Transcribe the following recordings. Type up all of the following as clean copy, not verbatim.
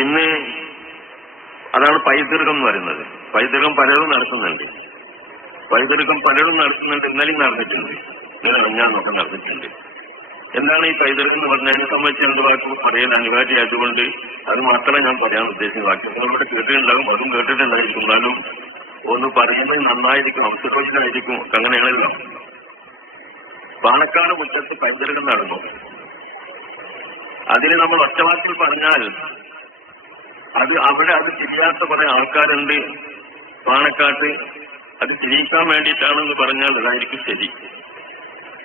ഇന്ന് അതാണ് പൈതൃകം എന്ന് പറയുന്നത്. പൈതൃകം പലരും നടത്തുന്നുണ്ട്. ഇന്നലെയും നടന്നിട്ടുണ്ട്, ഇന്നലെ ഞാനൊക്കെ നടന്നിട്ടുണ്ട്. എന്താണ് ഈ പൈതൃകം എന്ന് പറഞ്ഞതിനെ സംബന്ധിച്ച് രണ്ട് വാക്ക് പറയാൻ അനിവാര്യമായതുകൊണ്ട് അത് മാത്രമേ ഞാൻ പറയാൻ ഉദ്ദേശിച്ച വാക്ക്. നിങ്ങളോട് കേട്ടിട്ടുണ്ടാകും, അതും കേട്ടിട്ടുണ്ടായിരിക്കും. എന്നാലും ഒന്ന് പറയുന്നത് നന്നായിരിക്കും, അവസരമായിരിക്കും. അങ്ങനെയാണല്ലോ. പാണക്കാട് മുറ്റത്ത് പൈതൃകം നടന്നു. അതിന് നമ്മൾ ഒറ്റവാക്കിൽ പറഞ്ഞാൽ അവിടെ അത് തിരിയാത്ത കുറെ ആൾക്കാരുണ്ട് പാണക്കാട്ട്. അത് തിരിയിക്കാൻ വേണ്ടിയിട്ടാണെന്ന് പറഞ്ഞാൽ അതായിരിക്കും ശരി.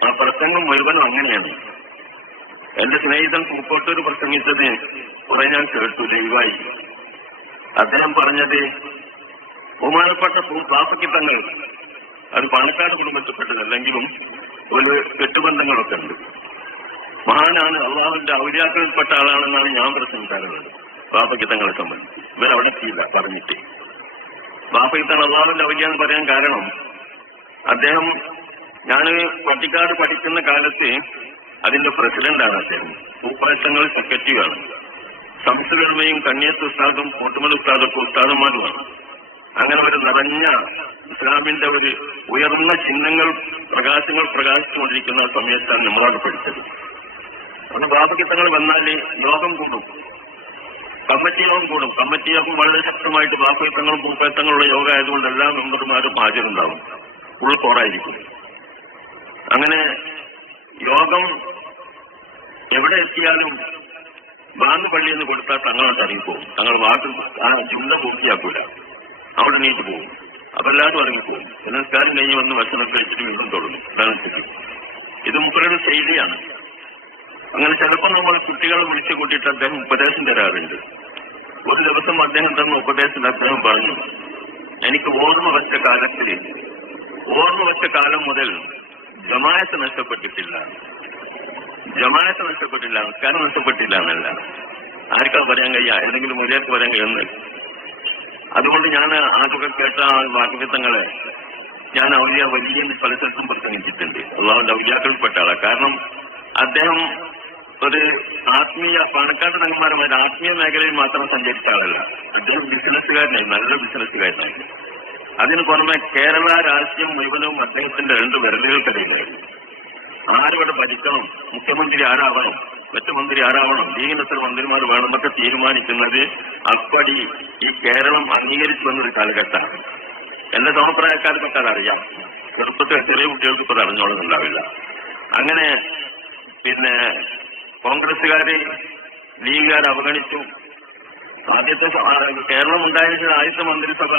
ആ പ്രസംഗം മുഴുവനും അങ്ങനെയാണ്. എന്റെ സ്നേഹിതൻ പൂക്കോട്ടൂർ പ്രസംഗിച്ചത് കുറെ ഞാൻ കേട്ടു ദയവായി. അദ്ദേഹം പറഞ്ഞത് ബഹുമാനപ്പെട്ട പാപ്പക്കിത്തങ്ങൾ അത് പാണക്കാട് കുടുംബത്തിൽപ്പെട്ടതല്ലെങ്കിലും ഒരു കെട്ടുബന്ധങ്ങളൊക്കെ ഉണ്ട്. മഹാനാണ്, അള്ളാഹുവിന്റെ ഔലിയാക്കളിൽപ്പെട്ട ആളാണെന്നാണ് ഞാൻ പ്രസംഗിക്കാറുള്ളത്. പാപ്പക്കിത്തങ്ങളെ സംബന്ധിച്ച് ഇവരവിടെ എത്തിയില്ല പറഞ്ഞിട്ട്. പാപ്പക്കിത്തൻ അള്ളാഹുവിന്റെ ഔലിയാന്ന് പറയാൻ കാരണം അദ്ദേഹം, ഞാൻ പട്ടിക്കാട് പഠിക്കുന്ന കാലത്ത് അതിന്റെ പ്രസിഡന്റാണ് അദ്ദേഹം. ഭൂപ്രദേശങ്ങൾ സെക്രട്ടറിയാണ്. സംസ്കൃതമയും കണ്ണിയത്ത് ഉസ്താദും കൂട്ടുമൽ ഉസ്താദൊക്കെ ഉസ്താദന്മാരുമാണ്. അങ്ങനെ ഒരു നിറഞ്ഞ ഇസ്ലാമിന്റെ ഒരു ഉയർന്ന ചിഹ്നങ്ങൾ പ്രകാശിച്ചുകൊണ്ടിരിക്കുന്ന സമയത്താണ് നമ്മളത് പഠിച്ചത്. അത് പാപ്പക്കിത്തങ്ങൾ വന്നാല് യോഗം കൂടും, കമ്മിറ്റി യോഗം കൂടും. കമ്മിറ്റി യോഗം വളരെ ശക്തമായിട്ട് പാപ്പക്കിത്തങ്ങളും ഭൂപ്രദേശങ്ങളുള്ള യോഗം ആയതുകൊണ്ട് എല്ലാ മെമ്പർമാരും ഹാജരുണ്ടാവും. ഉൾപ്പോറായിരിക്കും. അങ്ങനെ യോഗം എവിടെ എത്തിയാലും ബാങ്ക് പള്ളിയിൽ നിന്ന് കൊടുത്താൽ തങ്ങളോട്ട് ഇറങ്ങിപ്പോകും. തങ്ങൾ വാക്ക് ആ ജുംല പൂർത്തിയാക്കൂല, അവിടെ നീട്ട് പോകും. അപ്പൊ എല്ലാവരും ഇറങ്ങിപ്പോകും. നിസ്കാരം കഴിഞ്ഞ് വന്ന് ഭക്ഷണം കഴിച്ചിട്ട് വീണ്ടും തുടങ്ങും. ഇത് മുപ്പരുടെ ശൈലിയാണ്. അങ്ങനെ ചിലപ്പോൾ നമ്മൾ കുട്ടികളെ വിളിച്ചു കൂട്ടിയിട്ട് അദ്ദേഹം ഉപദേശം തരാറുണ്ട്. ഒരു ദിവസം അദ്ദേഹം തന്ന ഉപദേശത്തിൽ അദ്ദേഹം പറഞ്ഞു, എനിക്ക് ഓർമ്മ വെച്ച കാലം മുതൽ ജമാഅത്ത് നഷ്ടപ്പെട്ടിട്ടില്ല, നിസ്കാരം നഷ്ടപ്പെട്ടില്ല എന്നല്ല. ആർക്കാ പറയാൻ കഴിയാ? എന്തെങ്കിലും ഒരേക്ക് പറയാൻ കഴിയുന്നത്. അതുകൊണ്ട് ഞാൻ ആദ്യമൊക്കെ കേട്ട വാഗ്ദത്തങ്ങളെ ഞാൻ വലിയ പല സ്ഥലത്തും പ്രസംഗിച്ചിട്ടുണ്ട്. അള്ളാഹുവിന്റെ ഔലിയാക്കളിൽപ്പെട്ട ആളാണ്. കാരണം അദ്ദേഹം ഒരു പാണക്കാട് തങ്ങന്മാരുമായി ആത്മീയ മേഖലയിൽ മാത്രം സഞ്ചരിച്ച ആളല്ല. അദ്ദേഹം ബിസിനസ്സുകാരനായി, നല്ല ബിസിനസ്സുകാരനായി. അതിന് പുറമെ കേരള രാഷ്ട്രീയം മുഴുവനും അദ്ദേഹത്തിന്റെ 2 വിരലുകൾക്കിടയിലായിരുന്നു. ആരിവിടെ ഭരിക്കണം, മുഖ്യമന്ത്രി ആരാവണം, മറ്റു മന്ത്രി ആരാവണം, ലീഗിന് എത്ര മന്ത്രിമാർ വേണമെന്നൊക്കെ തീരുമാനിക്കുന്നത് അപ്പടി ഈ കേരളം അംഗീകരിച്ചു വന്നൊരു കാലഘട്ടമാണ്. എന്റെ സമപ്രായക്കാർക്കൊക്കെ അതറിയാം. ചെറുപ്പത്തിൽ ചെറിയ കുട്ടികൾക്ക് ഇപ്പോൾ അറിഞ്ഞോളുന്നുണ്ടാവില്ല. അങ്ങനെ പിന്നെ കോൺഗ്രസുകാര് ലീഗുകാർ അവഗണിച്ചു. ആദ്യത്തെ കേരളം ഉണ്ടായിരുന്ന ആദ്യത്തെ മന്ത്രിസഭ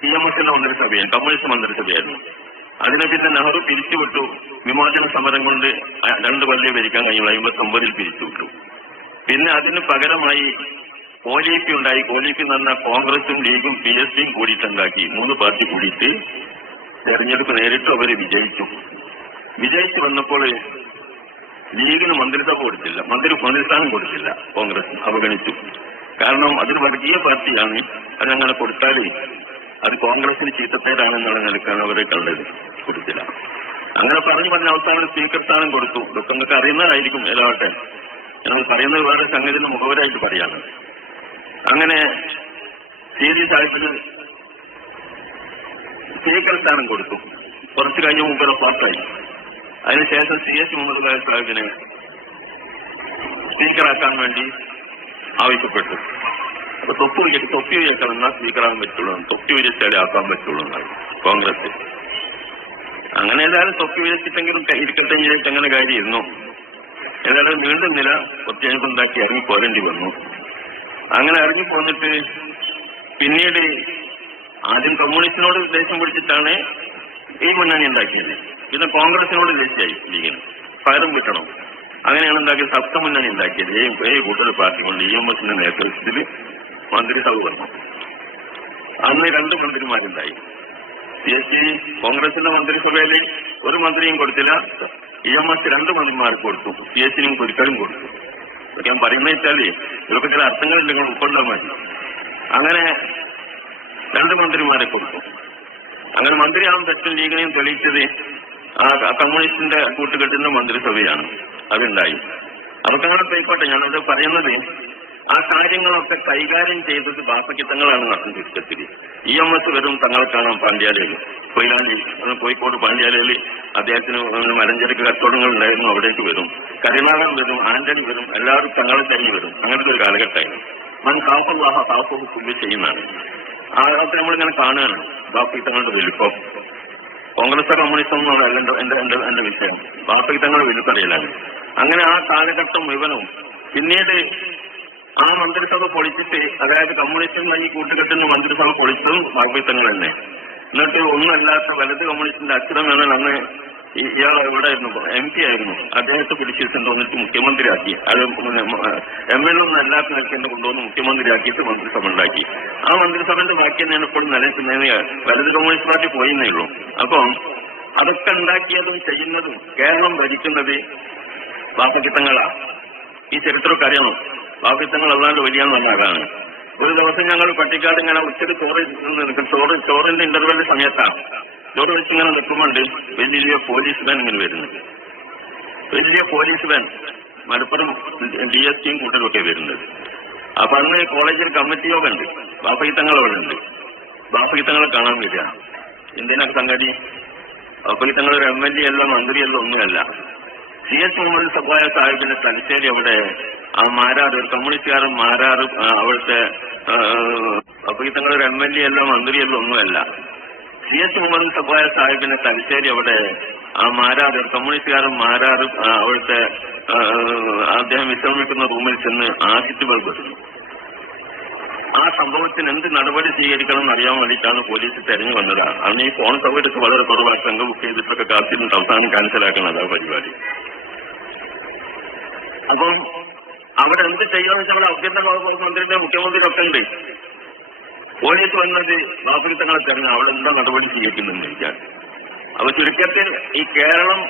TMSന്റെ മന്ത്രിസഭയാണ്, കമ്മ്യൂണിസ്റ്റ് മന്ത്രിസഭയായിരുന്നു. അതിനെ പിന്നെ നെഹ്റു പിരിച്ചുവിട്ടു. വിമോചന സമരം കൊണ്ട് 2 കൊല്ലം ഭരിക്കാൻ കഴിയുള്ളൂ. 59 പിരിച്ചുവിട്ടു. പിന്നെ അതിന് പകരമായി കോലീപ്പി ഉണ്ടായി. കോലീപ്പി എന്ന് പറഞ്ഞാൽ കോൺഗ്രസും ലീഗും PSDയും കൂടിയിട്ടുണ്ടാക്കി. 3 പാർട്ടി കൂടിയിട്ട് തെരഞ്ഞെടുപ്പ് നേരിട്ട് അവര് വിജയിച്ചു വന്നപ്പോൾ ലീഗിന് മന്ത്രിസഭ കൊടുത്തില്ല, മന്ത്രിസ്ഥാനം കൊടുത്തില്ല. കോൺഗ്രസ് അവഗണിച്ചു. കാരണം അതൊരു വർഗീയ പാർട്ടിയാണ്. അതങ്ങനെ കൊടുത്താൽ അത് കോൺഗ്രസിന് ചീത്തപ്പേരാണെന്നുള്ള നിലക്കാണ് അവരെ കണ്ടത്. കൊടുത്തില്ല. അങ്ങനെ പറഞ്ഞ് അവസാനം സ്പീക്കർ സ്ഥാനം കൊടുത്തു. ഇതൊക്കെ നിങ്ങൾക്ക് അറിയുന്നതായിരിക്കും. ഏതാവട്ടെ, ഞങ്ങൾ പറയുന്നത് വേറെ സംഗതിന് മുഖവരായിട്ട് പറയാണ്. അങ്ങനെ CD സാഹിബിന് സ്പീക്കർ സ്ഥാനം കൊടുത്തു. കുറച്ചു കഴിഞ്ഞ മുമ്പ് പാർട്ടായി. അതിനുശേഷം CS മുഹമ്മദ് സാഹിബിനെ സ്പീക്കറാക്കാൻ വേണ്ടി ആവശ്യപ്പെട്ടു. അപ്പൊ തൊപ്പി ഉയർത്തണം എന്നാൽ സ്പീക്കറാകാൻ പറ്റുള്ളൂ, തൊപ്പി ഉയർച്ചാലേ ആക്കാൻ പറ്റുള്ളൂ എന്നാണ് കോൺഗ്രസ്. അങ്ങനെ ഏതായാലും തൊപ്പി ഉയർത്തിട്ടെങ്കിലും ഇരിക്കട്ടെ അങ്ങനെ കാര്യമായിരുന്നു. ഏതായാലും വീണ്ടും ഒറ്റയനുണ്ടാക്കി ഇറങ്ങിപ്പോരേണ്ടി വന്നു. അങ്ങനെ ഇറങ്ങിപ്പോന്നിട്ട് പിന്നീട് ആദ്യം കമ്മ്യൂണിസ്റ്റിനോട് ദേഷ്യം പിടിച്ചിട്ടാണ് ഈ മുന്നണി ഉണ്ടാക്കിയത്. പിന്നെ കോൺഗ്രസിനോട് ദേഷ്യമായി ലീഗിന്, പകരം കിട്ടണം. അങ്ങനെയാണ് ഉണ്ടാക്കിയത്. സപ്തമുന്നണി ഉണ്ടാക്കിയത്. കൂടുതൽ പാർട്ടി കൊണ്ട് EMSന്റെ നേതൃത്വത്തിൽ മന്ത്രിസഭ വന്നു. അന്ന് 2 മന്ത്രിമാരുണ്ടായി. കോൺഗ്രസിന്റെ മന്ത്രിസഭയിൽ ഒരു മന്ത്രിയും കൊടുത്തില്ല. EMS 2 മന്ത്രിമാർക്ക് കൊടുത്തു. CSനും ഒരിക്കലും കൊടുത്തു. ഇതൊക്കെ ഞാൻ പറയുന്നത് വെച്ചാല് ഇതൊക്കെ ചില അർത്ഥങ്ങളുണ്ടെങ്കിൽ ഉൾക്കൊള്ളാൻ മതി. അങ്ങനെ 2 മന്ത്രിമാരെ കൊടുത്തു. അങ്ങനെ മന്ത്രിയാവും തെറ്റും ലീഗിനെയും തെളിയിച്ചത് ആ കമ്മ്യൂണിസ്റ്റിന്റെ കൂട്ടുകെട്ടിന്റെ മന്ത്രിസഭയാണ്. അതുണ്ടായി. അതൊക്കെ അങ്ങനെ പോയിക്കോട്ടെ. ഞാനത് പറയുന്നത് ആ കാര്യം കാര്യങ്ങളൊക്കെ കൈകാര്യം ചെയ്തത് ബാപ്പയ്ക്ക് തങ്ങളാണ് നടന്ന ചുരുക്കത്തിൽ. EMS വരും തങ്ങളെ കാണാൻ പാണ്ഡ്യാലയിൽ, കൊയിലാണ്ടി കോഴിക്കോട് പാണ്ഡ്യാലയിൽ അദ്ദേഹത്തിന് മലഞ്ചരക്ക് കച്ചവടങ്ങൾ ഉണ്ടായിരുന്നു, അവിടേക്ക് വരും. കരുണാകരൻ വരും, ആന്റണി വരും, എല്ലാവരും തങ്ങളെ തന്നെ വരും. അങ്ങനത്തെ ഒരു കാലഘട്ടമായിരുന്നു. മൻ കാഫല്ലാഹ കാഫഹു കുല്ലി ചെയ്യുന്നതാണ്. ആ കാലത്ത് നമ്മളിങ്ങനെ കാണുകയാണ് ബാപ്പയ്ക്ക് തങ്ങളുടെ വലിപ്പം. കോൺഗ്രസ് കമ്മ്യൂണിസം എന്നല്ല എന്റെ വിഷയം. ബാപ്പയ്ക്ക് തങ്ങളുടെ വലിപ്പറിയലാണ്. അങ്ങനെ ആ കാലഘട്ടം മുഴുവനും പിന്നീട് ആ മന്ത്രിസഭ പൊളിച്ചിട്ട്, അതായത് കമ്മ്യൂണിസ്റ്റുമായി കൂട്ടുകെട്ടുന്ന മന്ത്രിസഭ പൊളിച്ചതും ബാപ്പയ്ക്ക് തന്നെ. എന്നിട്ട് ഒന്നല്ലാത്ത വലത് കമ്മ്യൂണിസ്റ്റിന്റെ അച്ഛനം വേണൽ അന്ന് ഇയാൾ എവിടെ ആയിരുന്നു, MP ആയിരുന്നു, അദ്ദേഹത്തെ പിടിച്ചിട്ടുണ്ട് വന്നിട്ട് മുഖ്യമന്ത്രിയാക്കി. അത് MLA ഒന്നും അല്ലാത്ത നിൽക്കുന്ന കൊണ്ടുവന്ന് മുഖ്യമന്ത്രിയാക്കിയിട്ട് മന്ത്രിസഭ ഉണ്ടാക്കി. ആ മന്ത്രിസഭന്റെ ബാക്കി തന്നെയാണ് ഇപ്പോൾ നിലനിൽക്കുന്നതിന് വലത് കമ്മ്യൂണിസ്റ്റ് പാർട്ടി പോയിന്നേ ഉള്ളൂ. അപ്പം അതൊക്കെ ഉണ്ടാക്കിയതും ചെയ്യുന്നതും കേരളം ഭരിക്കുന്നത് ബാപ്പക്കിത്തങ്ങളാ. ഈ ചരിത്രമൊക്കെ അറിയണം. ബാപ്പക്കിത്തങ്ങൾ അല്ലാണ്ട് വലിയെന്ന് പറഞ്ഞ ആളാണ്. ഒരു ദിവസം ഞങ്ങൾ പട്ടിക്കാട് ഇങ്ങനെ ഉച്ചയ്ക്ക് ചോറിന്റെ ഇന്റർവെല്ലിന്റെ സമയത്താണ് ചോറ് വെച്ചിങ്ങനെ നിൽക്കുമ്പോണ്ട് വലിയ പോലീസ് വാൻ ഇങ്ങനെ വരുന്നത്. വലിയ പോലീസ് വാൻ മലപ്പുറം DSPയും കൂട്ടരൊക്കെ വരുന്നത്. അപ്പൊ അന്ന് കോളേജിൽ കമ്മിറ്റി യോഗം ഉണ്ട്. ബാപ്പക്കിത്തങ്ങൾ അവിടെ ഉണ്ട്. ബാപ്പക്കിത്തങ്ങളെ കാണാൻ വരിക. എന്തിനാണ് സംഗതി? ബാപ്പക്കിത്തങ്ങൾ ഒരു MLA അല്ല, മന്ത്രിയല്ല, ഒന്നുമല്ല. CS മുഹമ്മദ് സബ്ബായ സാഹിബിന്റെ തലശ്ശേരി അവിടെ ആ മാരാറ്, ഒരു കമ്മ്യൂണിസ്റ്റുകാരൻ മാരാറ്, അവിടുത്തെ ബാപ്പക്കിത്തങ്ങൾ ഒരു MLA അല്ല, മന്ത്രിയല്ല, ഒന്നുമല്ല. CS മുഹമ്മദ് സബ്ബായ സാഹിബിന്റെ തലശ്ശേരി അവിടെ ആ മാരാറ്, ഒരു കമ്മ്യൂണിസ്റ്റുകാരൻ മാരാറ്, അവിടുത്തെ അദ്ദേഹം വിശ്രമിക്കുന്ന റൂമിൽ ചെന്ന് ആസിഡ് ബൾബ് എത്തുന്നു. ആ സംഭവത്തിന് എന്ത് നടപടി സ്വീകരിക്കണം എന്ന് അറിയാൻ വേണ്ടിയിട്ടാണ് പോലീസ് തെരഞ്ഞു വന്നതാണ്. അന്ന് ഈ ഫോൺ സൗകര്യത്തിൽ വളരെ കുറവാണ്. സംഘം ബുക്ക് ചെയ്തിട്ടൊക്കെ കാത്തിരുന്നിട്ട് അവസാനം ക്യാൻസലാക്കണം ആ പരിപാടി. അപ്പം അവിടെ എന്ത് ചെയ്യണമെന്ന് വെച്ചാൽ ആഭ്യന്തര വകുപ്പ് മന്ത്രിയുടെ മുഖ്യമന്ത്രിയുടെ ഒക്കെ ഉണ്ട്. പോലീസ് വന്നത് ബാപ്പക്കിത്തങ്ങളെ തെരഞ്ഞു അവിടെ എന്താ നടപടി സ്വീകരിക്കുന്നെന്ന് ചോദിക്കാൻ. അപ്പൊ ചുരുക്കത്തിൽ ഈ കേരളം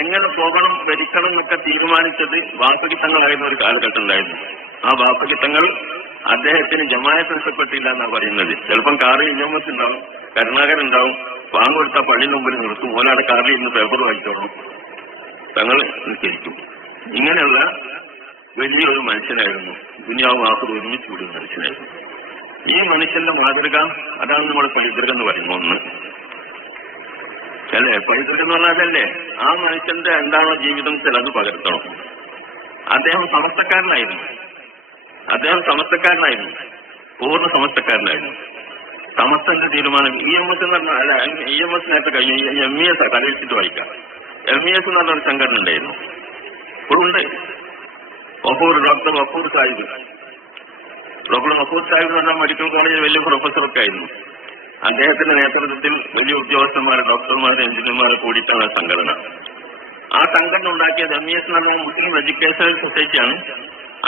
എങ്ങനെ പോകണം, ഭരിക്കണം എന്നൊക്കെ തീരുമാനിച്ചത് ബാപ്പക്കിത്തങ്ങളായിരുന്ന ഒരു കാലഘട്ടം ഉണ്ടായിരുന്നു. ആ ബാപ്പക്കിത്തങ്ങൾ അദ്ദേഹത്തിന് ജമാഅത്ത് നഷ്ടപ്പെട്ടില്ല എന്നാണ് പറയുന്നത്. ചിലപ്പം കാറിൽ EMS ഉണ്ടാവും, കരുണാകരൻ ഉണ്ടാവും, പാങ്ങ് കൊടുത്ത പള്ളിന് മുമ്പിൽ നിർത്തും, ഓലാടെ കാറിൽ ഇന്ന് പേപ്പർ വായിച്ചോളും, തങ്ങൾ നിൽക്കും. ഇങ്ങനെയുള്ള വലിയൊരു മനുഷ്യനായിരുന്നു. ദുനിയാവ് ആഹ്റം ഒരുമിച്ച് കൂടിയ മനുഷ്യനായിരുന്നു. ഈ മനുഷ്യന്റെ മാതൃക അതാണ് നമ്മൾ പൈതൃക എന്ന് പറയുന്നത്. ഒന്ന് അല്ലേ, പൈതൃക എന്ന് പറഞ്ഞാൽ അതല്ലേ, ആ മനുഷ്യന്റെ എന്താണോ ജീവിതം ചിലത് പകർത്തണം. അദ്ദേഹം സമസ്തക്കാരനായിരുന്നു. പൂർണ്ണ സമസ്തക്കാരനായിരുന്നു. സമസ്തന്റെ തീരുമാനം EMS എന്ന് പറഞ്ഞാൽ അല്ല, EMS നേരത്തെ കഴിഞ്ഞു. MES കലയിച്ചിട്ട് വായിക്കാം. MES എന്ന് പറഞ്ഞ ഒരു സംഘടന ഉണ്ടായിരുന്നു, ഇപ്പോഴുണ്ട്. ഡോക്ടർ വഫൂർ സാഹിബ് എന്ന് പറഞ്ഞാൽ മെഡിക്കൽ കോളേജിൽ വലിയ പ്രൊഫസറൊക്കെ ആയിരുന്നു. അദ്ദേഹത്തിന്റെ നേതൃത്വത്തിൽ വലിയ ഉദ്യോഗസ്ഥന്മാരെ, ഡോക്ടർമാരെ, എഞ്ചിനീയർമാരെ കൂടിയിട്ടാണ് ആ സംഘടന. ആ സംഘടന ഉണ്ടാക്കിയത് MES എന്ന് പറഞ്ഞാൽ മുസ്ലിം എഡ്യൂക്കേഷണൽ സൊസൈറ്റിയാണ്.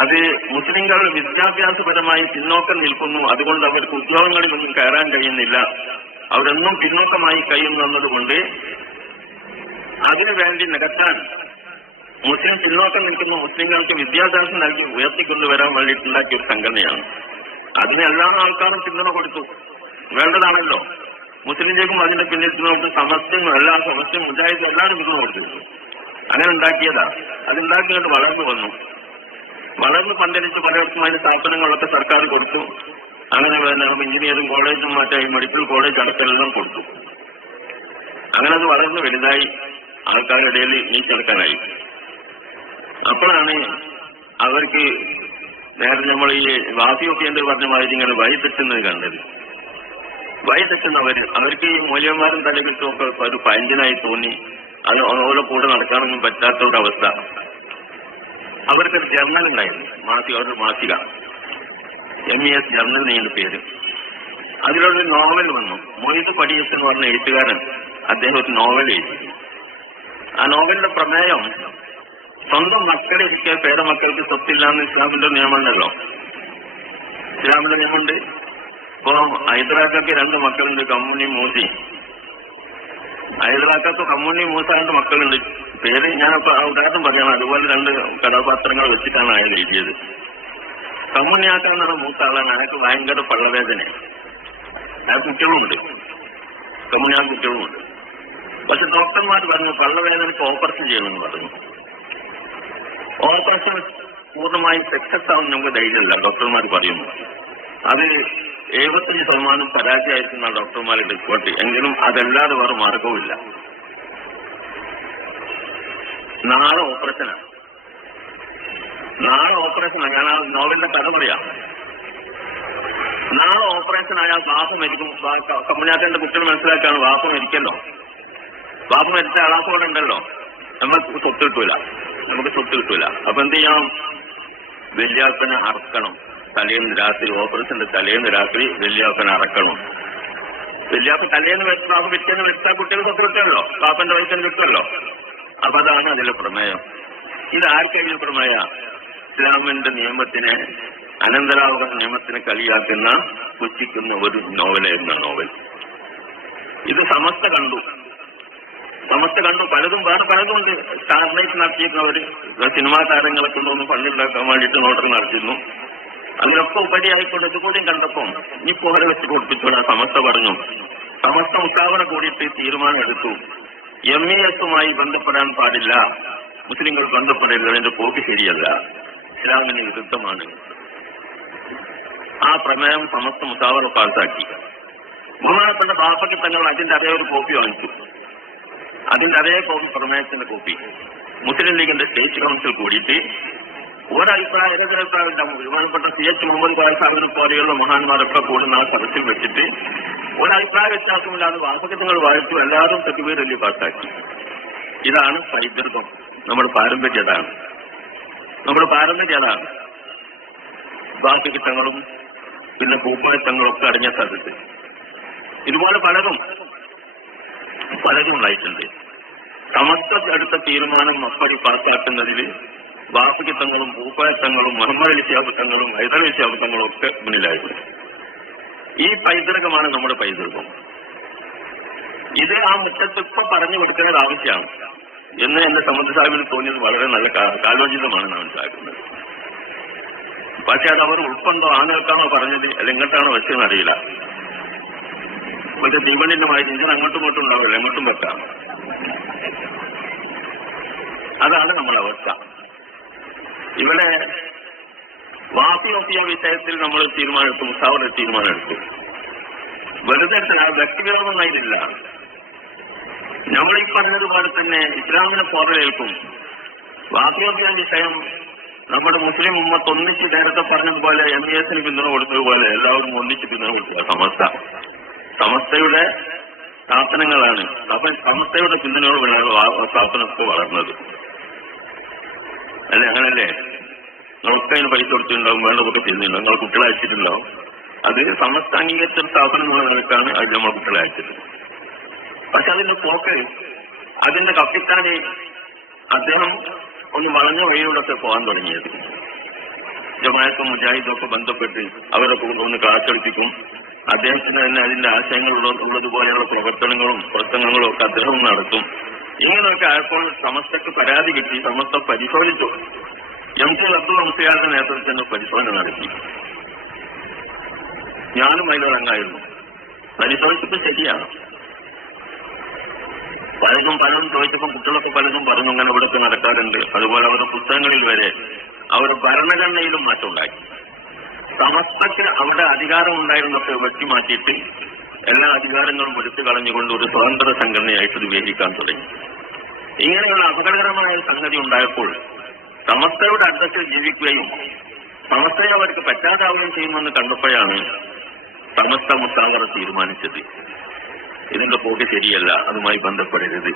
അത് മുസ്ലിങ്ങൾ വിദ്യാഭ്യാസപരമായി പിന്നോക്കം നിൽക്കുന്നു, അതുകൊണ്ട് അവർക്ക് ഉദ്യോഗങ്ങളിൽ ഒന്നും കയറാൻ കഴിയുന്നില്ല, അവരെന്നും പിന്നോക്കമായി കഴിയുന്നു എന്നതുകൊണ്ട് അതിനുവേണ്ടി നികത്താൻ മുസ്ലിം പിന്നോക്കം നിൽക്കുന്ന മുസ്ലിങ്ങൾക്ക് വിദ്യാഭ്യാസം നൽകി ഉയർത്തിക്കൊണ്ടുവരാൻ വേണ്ടിയിട്ടുണ്ടാക്കിയ ഒരു സംഘടനയാണ്. അതിന് എല്ലാ ആൾക്കാരും പിന്തുണ കൊടുത്തു. വേണ്ടതാണല്ലോ. മുസ്ലിം ലീഗും അതിന്റെ പിന്നിൽ സമസ്തയും എല്ലാ സമസ്തയും മുജാഹിദും എല്ലാവരും പിന്തുണ കൊടുത്തിരുന്നു. അങ്ങനെ ഉണ്ടാക്കിയതാ. അതുണ്ടാക്കിയിട്ട് വളർന്നു പന്തലിച്ച് പലയിടത്തും അതിന്റെ സ്ഥാപനങ്ങളൊക്കെ സർക്കാർ കൊടുത്തു. അങ്ങനെ എഞ്ചിനീയറിംഗ് കോളേജും മറ്റേ മെഡിക്കൽ കോളേജ് അടക്കമെല്ലാം കൊടുത്തു. അങ്ങനെ അത് വളർന്നു വലുതായി ആൾക്കാരുടെ ഇടയിൽ നീച്ചെടുക്കാനായി. അപ്പോഴാണ് അവർക്ക് നേരെ നമ്മൾ ഈ വാസിയൊക്കെ എന്ത് പറഞ്ഞ മാതിരി ഇങ്ങനെ വഴിതെറ്റുന്നത് കണ്ടത്. അവർക്ക് ഈ മൂല്യന്മാരും തലകിട്ടും ഒക്കെ ഒരു പയഞ്ചനായി തോന്നി. അത് ഓരോ കൂടെ നടക്കാനൊന്നും പറ്റാത്തൊരവസ്ഥ. അവർക്കൊരു ജേർണൽ ഉണ്ടായിരുന്നു, ഒരു മാസിക, MES ജേർണൽ എന്ന പേര്. അതിലൊരു നോവൽ വന്നു. മൊയ്ത് പടിയത്ത് എന്ന് പറഞ്ഞ എഴുത്തുകാരൻ അദ്ദേഹം ഒരു നോവൽ എഴുതി. ആ നോവലിന്റെ പ്രമേയം സ്വന്തം മക്കളിരിക്കെ പേരമക്കൾക്ക് സ്വത്തില്ലാന്ന് ഇസ്ലാമിന്റെ നിയമമുണ്ടല്ലോ. ഇസ്ലാമിന്റെ നിയമമുണ്ട്. ഇപ്പൊ ഹൈദരാബാദൊക്കെ 2 മക്കളുണ്ട്, കമ്മുനി മൂസി. ഹൈദരാബാദ് കമ്മുനി മൂസ 2 മക്കളുണ്ട്. പേര് ഞാനിപ്പോ ഉദാഹരണം പറയണം. അതുപോലെ 2 കഥാപാത്രങ്ങൾ വെച്ചിട്ടാണ് അയാൾ എഴുതിയത്. കമ്മുനിയാക്കാന്ന് പറഞ്ഞ മൂത്ത ആളാണ്. അയാൾക്ക് ഭയങ്കര പള്ളവേദന. അയാൾക്ക് കുട്ടികളുമുണ്ട്, കമ്മുനിയാക്ക് കുട്ടികളുമുണ്ട്. പക്ഷെ ഡോക്ടർമാർ പറഞ്ഞു പള്ളവേദനയ്ക്ക് ഓപ്പറേഷൻ ചെയ്യണമെന്ന് പറഞ്ഞു. ഓപ്പറേഷൻ പൂർണ്ണമായും സക്സസ് ആവും നമുക്ക് ധൈര്യമല്ല, ഡോക്ടർമാർ പറയുന്നു. അതിൽ 75% പരാജയമായിരിക്കുന്ന ഡോക്ടർമാരുടെ റിപ്പോർട്ട്. എങ്കിലും അതല്ലാതെ വേറെ മാർഗവുമില്ല. നാളെ ഓപ്പറേഷനാണ്. ഞാൻ ആ നോവലിന്റെ കഥ പറയാം. നാളെ ഓപ്പറേഷൻ ആയാൽ വാപ്പ മരിക്കും. കമ്മ്യൂണിയാക്കേണ്ട കുട്ടികൾ മനസ്സിലാക്കാണ് വാപ്പ മരിക്കല്ലോ. വാപ്പ മരിച്ച ആളാത്തോടെ ഉണ്ടല്ലോ, നമുക്ക് സ്വത്ത് കിട്ടൂല. അപ്പൊ എന്ത് ചെയ്യണം? വെള്ളിയാപ്പനെ അറക്കണം. തലേന്ന് രാത്രി, ഓപ്പറേഷന്റെ തലേന്ന് രാത്രി വെള്ളിയാപ്പനെ അറക്കണം. വെള്ളിയാപ്പ തലേന്ന് വാപ്പ പിറ്റേന്ന് വെച്ചാൽ കുട്ടികൾ സ്വത്ത് കിട്ടുമല്ലോ, വാപ്പന്റെ വയസ്സിന് കിട്ടുമല്ലോ. അപ്പൊ അതാണ് അതിലെ പ്രമേയം. ഇത് ആർക്കെങ്കിലും പ്രമേയ? ഇസ്ലാമിന്റെ നിയമത്തിനെ, അനന്തരാവകാശ നിയമത്തിനെ കളിയാക്കുന്ന, പുച്ഛിക്കുന്ന ഒരു നോവലായിരുന്നു നോവൽ. ഇത് സമസ്ത കണ്ടു. പലതും വേറെ പലതുണ്ട്. സ്റ്റാർലൈറ്റ് നടത്തിയിരുന്നവര് സിനിമാ താരങ്ങളൊക്കെ ഒന്നും പണ്ടുണ്ടാക്കാൻ വേണ്ടിയിട്ട് നോട്ടം നടത്തിയിരുന്നു. അതിനൊക്കെ ഉപരിയായിക്കൊണ്ട് ഇതുകൂടിയും കണ്ടപ്പം ഈ പോലെ വെച്ച് കൊടുപ്പിച്ചോളാം. സമസ്ത പറഞ്ഞു. സമസ്ത മുസാവറ കൂടിയിട്ട് തീരുമാനം എടുത്തു, MES-മായി ബന്ധപ്പെടാൻ പാടില്ല, മുസ്ലിങ്ങൾ ബന്ധപ്പെടരുത്, അതിന്റെ പോക്ക് ശരിയല്ല, ഇസ്ലാമിന് വിരുദ്ധമാണ്. ആ പ്രമേയം സമസ്ത മുസാവറ പാസാക്കി. ബഹുമാനപ്പെട്ട ബാപ്പയ്ക്ക് തങ്ങൾ അതിന്റെ അതേ ഒരു കോപ്പി വാങ്ങിച്ചു. അതിന്റെ അതേ കോപ്പി, പ്രമേയത്തിന്റെ കോപ്പി, മുസ്ലിം ലീഗിന്റെ സ്റ്റേറ്റ് കൗൺസിൽ കൂടിയിട്ട് ഒരഭിപ്രായം ഉണ്ടാവും. ബഹുമാനപ്പെട്ട CH മുഹമ്മദ് കോയ സാഹിബിനെ പോലെയുള്ള മഹാന്മാരൊക്കെ കൂടുന്ന ആ സദസ്സിൽ വെച്ചിട്ട് ഒരഭിപ്രായ വ്യത്യാസമില്ലാതെ വാസകങ്ങൾ വായിച്ചു. എല്ലാവരും തെറ്റുപേരല്ലേ പാസാക്കി. ഇതാണ് പൈതൃകം. നമ്മുടെ പാരമ്പര്യം അതാണ്. വാസകിത്തങ്ങളും പിന്നെ പൂപ്പായത്തങ്ങളൊക്കെ അടങ്ങിയ സദസ്സ്. ഇതുപോലെ പലതും ഉണ്ടായിട്ടുണ്ട്. സമസ്ത എടുത്ത തീരുമാനം അപ്പടി പാസാക്കുന്നതിൽ വാസകിത്തങ്ങളും പൂപ്പായത്തങ്ങളും മുഹമ്മദ് അലി ശിഹാബ് തങ്ങളും ഹൈദർ അലി ശിഹാബ് തങ്ങളും ഒക്കെ മുന്നിലായിരുന്നു. ഈ പൈതൃകമാണ് നമ്മുടെ പൈതൃകം. ഇത് ആ മുറ്റത്ത് ഇപ്പൊ പറഞ്ഞു കൊടുക്കേണ്ടത് ആവശ്യമാണ് എന്ന് എന്റെ സമുദ്ര സാഹിബിന് തോന്നിയത് വളരെ നല്ല കാലോചിതമാണെന്ന് മനസ്സിലാക്കുന്നത്. പക്ഷെ അത് അവർ ഉൾക്കൊണ്ടോ ആളുകൾക്കാണോ പറഞ്ഞത്, അല്ലെങ്കിൽ എങ്ങോട്ടാണോ വെച്ചതെന്ന് അറിയില്ല. പക്ഷെ തീവണ്ടിന്റെ മായി ഇങ്ങനെ അങ്ങോട്ടും ഇങ്ങോട്ടും ഉണ്ടാവില്ല, എങ്ങോട്ടും വെക്കാം. അതാണ് നമ്മുടെ അവസ്ഥ. ഇവിടെ വാസിയോപ്പിയ വിഷയത്തിൽ നമ്മൾ തീരുമാനമെടുത്തു, മുസാവറ തീരുമാനമെടുത്തു. വെറുതെ വ്യക്തിവിരോധം അതിലില്ല. നമ്മളീ പറഞ്ഞതുപോലെ തന്നെ ഇസ്ലാമിനെ പോറലേൽക്കും. വാസിയോപ്പിയ വിഷയം നമ്മുടെ മുസ്ലിം ഉമ്മത്ത് ഒന്നിച്ച് നേരത്തെ പറഞ്ഞതുപോലെ MES-ന് പിന്തുണ കൊടുത്തതുപോലെ എല്ലാവരും ഒന്നിച്ച് പിന്തുണ കൊടുക്കുക. സമസ്തയുടെ സ്ഥാപനങ്ങളാണ്. സമസ്തയുടെ പിന്തുണയോടുകൂടിയാണ് സ്ഥാപനമൊക്കെ വളർന്നത്. അങ്ങനല്ലേ? നമ്മളൊക്കെ അതിന് പൈസ കൊടുത്തിട്ടുണ്ടാവും, വേണ്ടതൊക്കെ ചെയ്യുന്നുണ്ടാവും, നമ്മൾ കുട്ടികളെ അയച്ചിട്ടുണ്ടാവും. അത് സമസ്ത അംഗീകരിച്ച സ്ഥാപനം എന്നുള്ള നിലക്കാണ് അത് നമ്മൾ കുട്ടികളെ അയച്ചത്. പക്ഷെ അതിന്റെ പോക്ക്, അതിന്റെ കപ്പിത്താന് അദ്ദേഹം ഒന്ന് വളഞ്ഞ വഴിയിലൂടെ പോകാൻ തുടങ്ങിയത്. ജമാഅത്തും മുജാഹിദും ഒക്കെ ബന്ധപ്പെട്ട് അവരൊക്കെ ഒന്ന് ക്ലാസ് എടുപ്പിക്കും. അദ്ദേഹത്തിന് തന്നെ അതിന്റെ ആശയങ്ങൾ ഉള്ളതുപോലെയുള്ള പ്രവർത്തനങ്ങളും ഒക്കെ അദ്ദേഹം നടത്തും. ഇങ്ങനെയൊക്കെ ആയപ്പോൾ സമസ്തക്ക് പരാതി കിട്ടി. സമസ്ത പരിശോധിച്ചു. MK അബ്ദുൾ മുസ്ലിയാരുടെ നേതൃത്വത്തിൽ പരിശോധന നടത്തി. ഞാനും അതിലൊരംഗമായിരുന്നു. പരിശോധിച്ചപ്പോൾ ശരിയാണ്. പലതും ചോദിച്ചപ്പോൾ കുട്ടികളൊക്കെ പലതും പറഞ്ഞു ഇങ്ങനെ ഇവിടൊക്കെ നടക്കാറുണ്ട്. അതുപോലെ അവരുടെ പുസ്തകങ്ങളിൽ വരെ അവർ ഭരണഘടനയിലും മാറ്റം ഉണ്ടാക്കി. സമസ്തക്ക് അവിടെ അധികാരം ഉണ്ടായിരുന്നൊക്കെ വെട്ടിമാറ്റിയിട്ട് എല്ലാ അധികാരങ്ങളും എടുത്തു കളഞ്ഞുകൊണ്ട് ഒരു സ്വതന്ത്ര സംഘടനയായിട്ട് ഇത് ഉപയോഗിക്കാൻ തുടങ്ങി. ഇങ്ങനെയുള്ള അപകടകരമായ സംഗതി ഉണ്ടായപ്പോൾ സമസ്തയുടെ അഡ്രസ്സിൽ ജീവിക്കുകയും സമസ്തയെ അവർക്ക് പറ്റാതാവുകയും ചെയ്യുമെന്ന് കണ്ടപ്പോഴാണ് സമസ്ത മുസാവറ തീരുമാനിച്ചത്. ഇതിന്റെ പോക്ക് ശരിയല്ല, അതുമായി ബന്ധപ്പെടരുത്.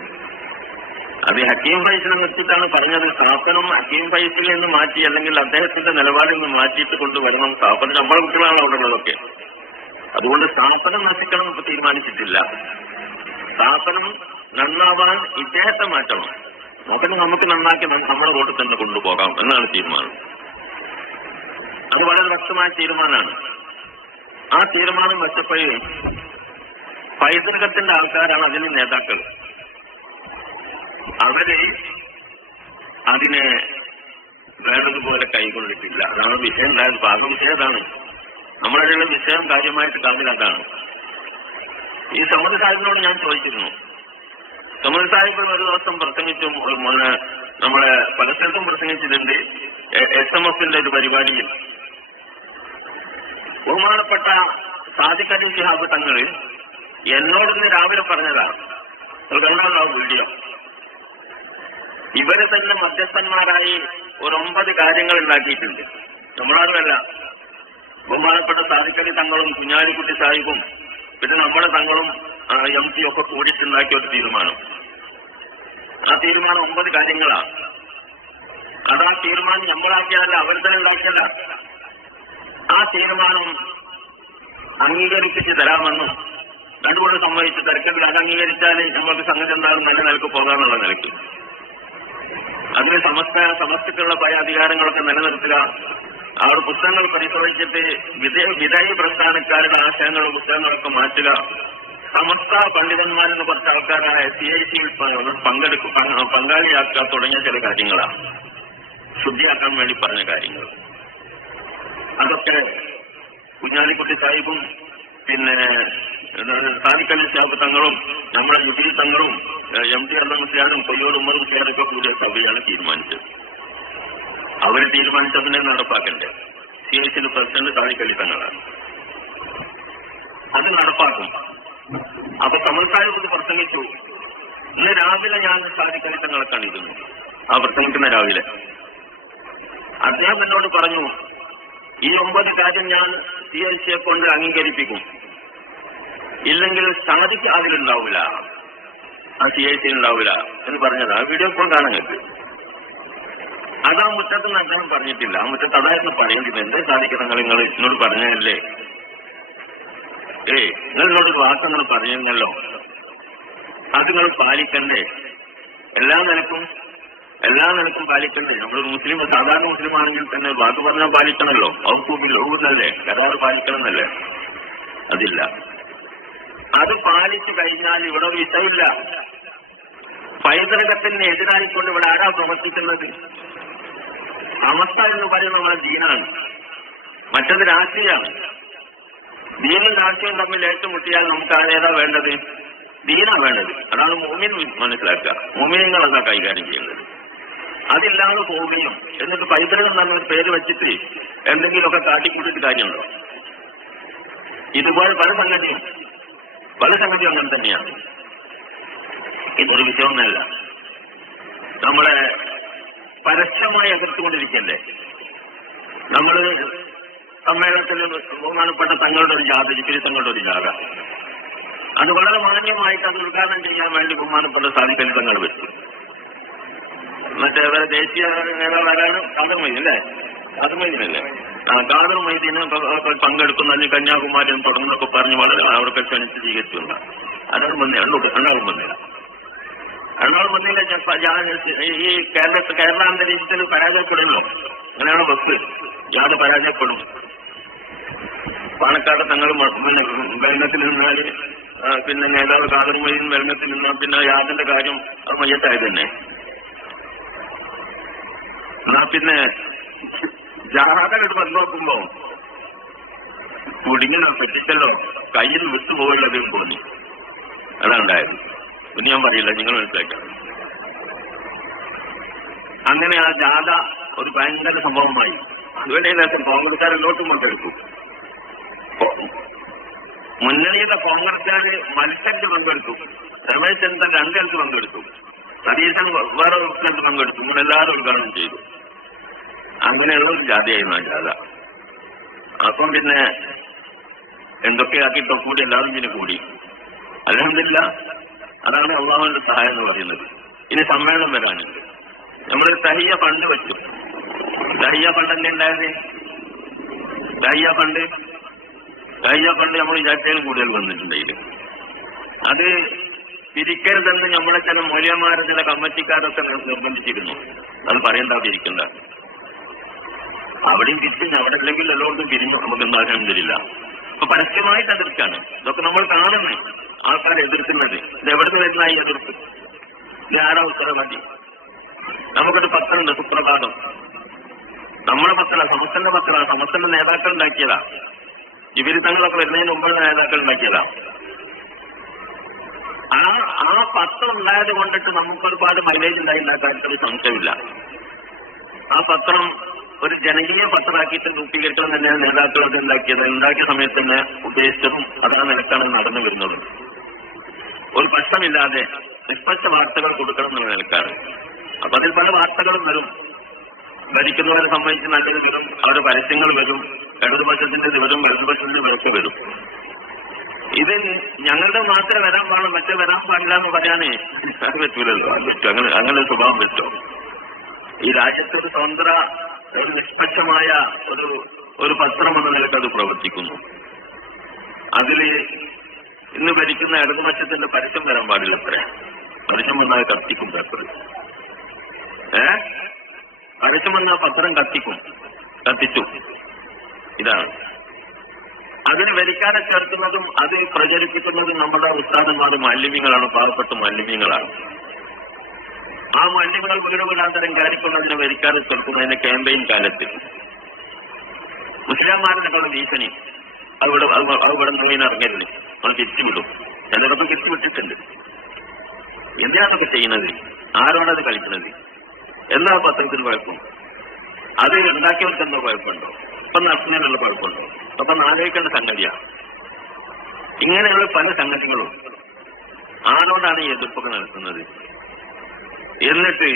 അത് ഹക്കീം ഫൈസിനെ നിർത്തിയിട്ടാണ് പറഞ്ഞത്. സ്ഥാപനം ഹക്കീം ഫൈസിൽ നിന്ന് മാറ്റി, അല്ലെങ്കിൽ അദ്ദേഹത്തിന്റെ നിലപാടിൽ നിന്ന് മാറ്റിയിട്ട് കൊണ്ടുവരണം. സ്ഥാപനം നമ്മളെ കുട്ടികളാണ് അവിടെ ഉള്ളതൊക്കെ. അതുകൊണ്ട് സ്ഥാപനം നശിക്കണം എന്ന് തീരുമാനിച്ചിട്ടില്ല. സ്ഥാപനം നന്നാവാൻ ഇദ്ദേഹത്തെ മാറ്റണം. നോക്കണം, നമുക്ക് നന്നാക്കി നമ്മുടെ റോട്ടിൽ തന്നെ കൊണ്ടുപോകാം എന്നാണ് തീരുമാനം. അത് വളരെ വ്യക്തമായ തീരുമാനമാണ്. ആ തീരുമാനം വെച്ചപ്പോഴേ പൈതൃകത്തിന്റെ ആൾക്കാരാണ് അതിന് നേതാക്കൾ. അവര് അതിനെ വേണ്ടതുപോലെ കൈകൊണ്ടിട്ടില്ല. അതാണ് വിഷയം ഉണ്ടായത്. ഭാഗം വിഷയം അതാണ്. നമ്മളുടെ വിഷയം കാര്യമായിട്ട് കാണില്ല. അതാണ് ഈ സമുദ്ര സാഹിബിനോട് ഞാൻ ചോദിച്ചിരുന്നു. സമുദ്ര സാഹിബ് ഒരു ദിവസം പ്രസംഗിച്ചു, നമ്മളെ പല സ്ഥലത്തും പ്രസംഗിച്ചിട്ടുണ്ട്. SMS-ന്റെ ഒരു പരിപാടിയിൽ ബഹുമാനപ്പെട്ട സാദിഖ് അലി ശിഹാബ് തങ്ങൾ എന്നോടിന്ന് രാവിലെ പറഞ്ഞതാണ്. വീഡിയോ ഇവര് തന്നെ മധ്യസ്ഥന്മാരായി ഒരു 9 കാര്യങ്ങൾ ഉണ്ടാക്കിയിട്ടുണ്ട്. നമ്മളാരുമല്ല, ബഹുമാനപ്പെട്ട സാദിഖ് അലി തങ്ങളും കുഞ്ഞാലിക്കുട്ടി സാഹിബും പിന്നെ നമ്മുടെ തങ്ങളും MP ഒക്കെ കൂടിയിട്ടുണ്ടാക്കിയ ഒരു തീരുമാനം. ആ തീരുമാനം 9 കാര്യങ്ങളാണ്. ആ തീരുമാനം നമ്മളാക്കിയതല്ല, അവർ തന്നെ ഉണ്ടാക്കിയല്ല. ആ തീരുമാനം അംഗീകരിപ്പിച്ച് തരാമെന്നും രണ്ടുകൊണ്ട് സമ്മതിച്ച് തിരക്കിൽ അത് അംഗീകരിച്ചാൽ നമ്മൾക്ക് സംഗതി എന്താകും നല്ല നിലക്ക് പോകാന്നുള്ള നിലയ്ക്ക് അതിന് സമസ്തക്കുള്ള പല അധികാരങ്ങളൊക്കെ നിലനിർത്തുക. ആ ഒരു പുസ്തകങ്ങൾ പരിശോധിച്ചിട്ട് വിധേയ പ്രസ്ഥാനക്കാരുടെ ആശയങ്ങളും പുസ്തകങ്ങളൊക്കെ മാറ്റുക. സമസ്ത പണ്ഡിതന്മാരെന്ന് കുറച്ച് ആൾക്കാരായ CIC-യിൽ പങ്കാളിയാക്കുക തുടങ്ങിയ ചില കാര്യങ്ങളാണ്. ശുദ്ധിയാക്കാൻ വേണ്ടി പറഞ്ഞ കാര്യങ്ങൾ. അതൊക്കെ കുഞ്ഞാലിക്കുട്ടി സാഹിബും പിന്നെ സാദിഖ് അലി ശിഹാബ് തങ്ങളും നമ്മുടെ യുബി തങ്ങളും MT അള്ളമുസ്ലിയാരും കൊയ്യോർ ഉമ്മർ മുസ്ലിയാരൊക്കെ കൂടിയ സഭയാണ് തീരുമാനിച്ചത്. അവർ തീരുമാനിച്ചതിനെ നടപ്പാക്കണ്ടേ. CIC-യുടെ പ്രസിഡന്റ് സാദിഖ് അലി തങ്ങളാണ്. അത് നടപ്പാക്കും. അപ്പൊ കമൽ സാഹിബ് പ്രസംഗിച്ചു. ഇന്ന് രാവിലെ ഞാൻ സാദിഖ് അലി തങ്ങളെ കണ്ടിരുന്നു. ആ പ്രസംഗിക്കുന്ന രാവിലെ അദ്ദേഹം എന്നോട് പറഞ്ഞു, ഈ 9 കാര്യം ഞാൻ CIC-യെ കൊണ്ട് അംഗീകരിപ്പിക്കും, ഇല്ലെങ്കിൽ സമിതിക്ക് അതിലുണ്ടാവില്ല, ആ CIC ഉണ്ടാവില്ല എന്ന് പറഞ്ഞത്. ആ വീഡിയോ ഇപ്പോൾ കാണാൻ കഴിയും. അത് ആ മുറ്റത്തുനിന്ന് അദ്ദേഹം പറഞ്ഞിട്ടില്ല. ആ മുറ്റത്ത് അതായിരുന്നു പറയേണ്ടത്. എന്തേ സാധിക്കണം, നിങ്ങൾ എന്നോട് പറഞ്ഞതല്ലേ, നിങ്ങളോട് ഒരു വാക്ക് നിങ്ങൾ പറഞ്ഞല്ലോ, അത് നിങ്ങൾ പാലിക്കണ്ടേ, എല്ലാ നിലക്കും പാലിക്കണ്ടേ. നമ്മളൊരു മുസ്ലിം, സാധാരണ മുസ്ലിം ആണെങ്കിൽ തന്നെ വാക്ക് പറഞ്ഞാൽ പാലിക്കണമല്ലോ. ഔകൂബില്ലേ, കരാറ് പാലിക്കണമെന്നല്ലേ. അതില്ല. അത് പാലിച്ചു കഴിഞ്ഞാൽ ഇവിടെ വിഷയമില്ല. പൈതൃകത്തിന് എതിരായിക്കൊണ്ട് ഇവിടെ ആരാ പ്രവർത്തിക്കുന്നത്? സമസ്ത എന്ന് പറയുന്നത് നമ്മുടെ ദീനാണ്, മറ്റത് രാഷ്ട്രീയമാണ്. ദീനും രാഷ്ട്രീയവും തമ്മിൽ ഏറ്റുമുട്ടിയാൽ നമുക്ക് ഏതാ വേണ്ടത്? ദീനാ വേണ്ടത്. അതാണ് മോമിൻ മനസ്സിലാക്കുക. മോമിനങ്ങൾ എന്താ കൈകാര്യം ചെയ്യുന്നത്? അതില്ലാതെ പോവുകയും എന്നിട്ട് പൈതൃകം എന്നൊരു പേര് വെച്ചിട്ട് എന്തെങ്കിലുമൊക്കെ കാട്ടിക്കൂട്ടിട്ട് കാര്യമുണ്ടോ? ഇതുപോലെ പല സംഗതിയും അങ്ങനെ തന്നെയാണ്. ഇതൊരു വിഷയമൊന്നല്ല. നമ്മളെ പരസ്യമായി എതിർത്തുകൊണ്ടിരിക്കല്ലേ. നമ്മൾ സമ്മേളനത്തിൽ ബഹുമാനപ്പെട്ട തങ്ങളുടെ ഒരു ജാഥ, ജിപ്പിരി തങ്ങളുടെ ഒരു ജാഥ, അത് വളരെ മാന്യമായിട്ട് അത് ഉദ്ഘാടനം ചെയ്യാൻ വേണ്ടി ബഹുമാനപ്പെട്ട സാദിഖ് അലി തങ്ങൾ വെച്ചു. മറ്റേ വേറെ ദേശീയ നേതാവാരാണ് ഖാദർ മൊയ്തീനല്ലേ? ഖാദർ മൊയ്തീന് പങ്കെടുക്കുന്ന അല്ലെങ്കിൽ കന്യാകുമാരി തുടർന്നൊക്കെ പറഞ്ഞ് വളരെ അവർക്ക് ക്ഷണിച്ച് സ്വീകരിച്ചില്ല. രണ്ടാളും വന്നില്ല. ഈ കേരള അന്തരീക്ഷത്തിൽ പരാജയപ്പെടുമല്ലോ. അങ്ങനെയാണ് ബസ് ജാഥ പരാജയപ്പെടും. പാണക്കാട് തങ്ങൾ പിന്നെ വെള്ളത്തിൽ നിന്നാൽ പിന്നെ നേതാവ് ഖാദർ മൊയ്തീൻ വെള്ളത്തിൽ നിന്നാൽ പിന്നെ യാതിന്റെ കാര്യം അത് മയ്യത്തായത് തന്നെ. എന്നാ പിന്നെ ജാഥകൾ വന്നു നോക്കുമ്പോ കുടുങ്ങിനോ പെട്ടിച്ചല്ലോ കയ്യിൽ വിട്ടുപോയുള്ളത് തോന്നി. അതുണ്ടായത്. ഇനി ഞാൻ പറയില്ല, നിങ്ങൾ മനസ്സിലാക്കണം. അങ്ങനെ ആ ജാഥ ഒരു ഭയങ്കര സംഭവമായി. അതുകൊണ്ട് ഇതിനകത്ത് കോൺഗ്രസ്സുകാരെല്ലോട്ടും പങ്കെടുക്കും. മുന്നണിയുടെ കോൺഗ്രസ്സുകാര് മത്സരിച്ച് പങ്കെടുത്തു. രമേശ് ചെന്നിത്തല 2 സ്ഥലത്ത് പങ്കെടുത്തു. സതീശൻ വേറെ ഒരു സ്ഥലത്ത് പങ്കെടുത്തു. ഇങ്ങളെല്ലാവരും ഉദ്ഘാടനം ചെയ്തു. അങ്ങനെയുള്ള ഒരു ജാഥയായിരുന്നു ആ ജാഥ. അപ്പം പിന്നെ എന്തൊക്കെയാക്കിയിട്ടോ കൂടി എല്ലാവരും ഇതിന് കൂടി. അൽഹംദുലില്ലാഹ്, അതാണ് അള്ളാഹുവിന്റെ സഹായം എന്ന് പറയുന്നത്. ഇനി സമ്മേളനം വരാനുണ്ട്. നമ്മളൊരു തഹിയ ഫണ്ട് വെച്ചു. തഹിയ ഫണ്ട് തന്നെ ഉണ്ടായത്. തഹിയ ഫണ്ട് നമ്മൾ വിചാരിച്ചാലും കൂടുതൽ വന്നിട്ടുണ്ടെങ്കിൽ അത് പിരിക്കരുതെന്ന് നമ്മളെ ചില മൂല്യന്മാരെ ചില കമ്മിറ്റിക്കാരൊക്കെ നിർബന്ധിച്ചിരുന്നു. അത് പറയേണ്ടാതിരിക്കണ്ട. അവിടെയും തിരിച്ചു, അവിടെ അല്ലെങ്കിൽ എല്ലാവർക്കും പിരിഞ്ഞു. നമുക്ക് എന്താകാൻ തരില്ല. അപ്പൊ പരസ്യമായിട്ട് എതിർക്കാണ്. ഇതൊക്കെ നമ്മൾ കാണുന്നു. ആൾക്കാർ എതിർക്കുന്നത് ഇത് എവിടുന്ന് വരുന്ന ഈ എതിർപ്പ്? ഇത് ആരാ ഉത്തരവാദി? നമുക്കൊരു പത്രമുണ്ട്, സുപ്രഭാതം. നമ്മുടെ പത്രമാണ്, സമസ്തന്റെ പത്രമാണ്. സമസ്തന്റെ നേതാക്കൾ ഉണ്ടാക്കിയതാ. ഇവര് തങ്ങളൊക്കെ വരുന്നതിന് മുമ്പുള്ള നേതാക്കൾ ഉണ്ടാക്കിയതാ. ആ പത്രം ഉണ്ടായത് കൊണ്ടിട്ട് നമുക്കൊരുപാട് മൈലേജ് ഉണ്ടായില്ല, കാര്യത്തിൽ സംശയമില്ല. ആ പത്രം ഒരു ജനകീയ പത്രമാക്കിയിട്ട് രൂപീകരിക്കണം തന്നെ നേതാക്കളൊക്കെ ഉണ്ടാക്കിയ സമയത്ത് തന്നെ ഉദ്ദേശിച്ചതും അതാ നിലക്കാണ് നടന്നു വരുന്നത്. ഒരു പ്രശ്നമില്ലാതെ നിഷ്പക്ഷ വാർത്തകൾ കൊടുക്കണം എന്നുള്ള നിലക്കാണ്. അപ്പൊ അതിൽ പല വാർത്തകളും വരും. ഭരിക്കുന്നവരെ സംബന്ധിച്ച് നല്ലത് വരും, അവരുടെ പരസ്യങ്ങൾ വരും, ഇടതുപക്ഷത്തിന്റെ വരും, വലതുപക്ഷത്തിന്റെ വരൊക്കെ വരും. ഇത് ഞങ്ങളുടെ മാത്രമേ വരാൻ പാടും, മറ്റേ വരാൻ പാടില്ല എന്ന് പറയാനേ അത് പറ്റൂലല്ലോ. അത് പറ്റും, അങ്ങനെ ഒരു സ്വഭാവം പറ്റും. ഈ രാജ്യത്തൊരു സ്വതന്ത്ര ഒരു നിഷ്പക്ഷമായ ഒരു പത്രം എന്ന നിലക്ക് അത് പ്രവർത്തിക്കുന്നു. അതില് ഇന്ന് ഭരിക്കുന്ന ഇടതുപക്ഷത്തിന്റെ പരസ്യം വരാൻ പാടില്ല. അത്ര പരസ്യം വന്നാൽ കത്തിക്കും പേപ്പർ. പരസ്യം വന്നാൽ പത്രം കത്തിച്ചു. ഇതാണ് അതിന് വരിക്കാനെ ചേർക്കുന്നതും അത് പ്രചരിപ്പിക്കുന്നതും നമ്മുടെ ഉസ്താദന്മാരുടെ മാലിന്യങ്ങളാണ്, പാവപ്പെട്ട മാലിന്യങ്ങളാണ്. ആ മാലിന്യങ്ങൾ വീടുവിടാന്തരം കയറിക്കൊണ്ടതിനെ വരിക്കാനെ ചേർക്കുന്നതിന്റെ ക്യാമ്പയിൻ കാലത്ത് മുസ്ലിംമാരുടെ ഭീഷണി അവിടെ നോയിന് ഇറങ്ങരുത്, നമ്മൾ തിരിച്ചുവിടും. ചിലരൊക്കെ തിരിച്ചുവിട്ടിട്ടുണ്ട്. എന്തിനാണൊക്കെ ചെയ്യുന്നത്? ആരോടത് കളിക്കുന്നത്? എന്താ പത്രത്തിൽ കുഴപ്പം? അത് ഉണ്ടാക്കിയവർക്ക് എന്തോ കുഴപ്പമുണ്ടോ? ഇപ്പൊ നടത്തുന്നതിനുള്ള കുഴപ്പമുണ്ടോ? അപ്പൊ ആലോചിക്കേണ്ട സംഗതിയാണ്. ഇങ്ങനെയുള്ള പല സംഗതികളും. ആരോടാണ് ഈ എതിർപ്പൊക്കെ നടത്തുന്നത്? എന്നിട്ട്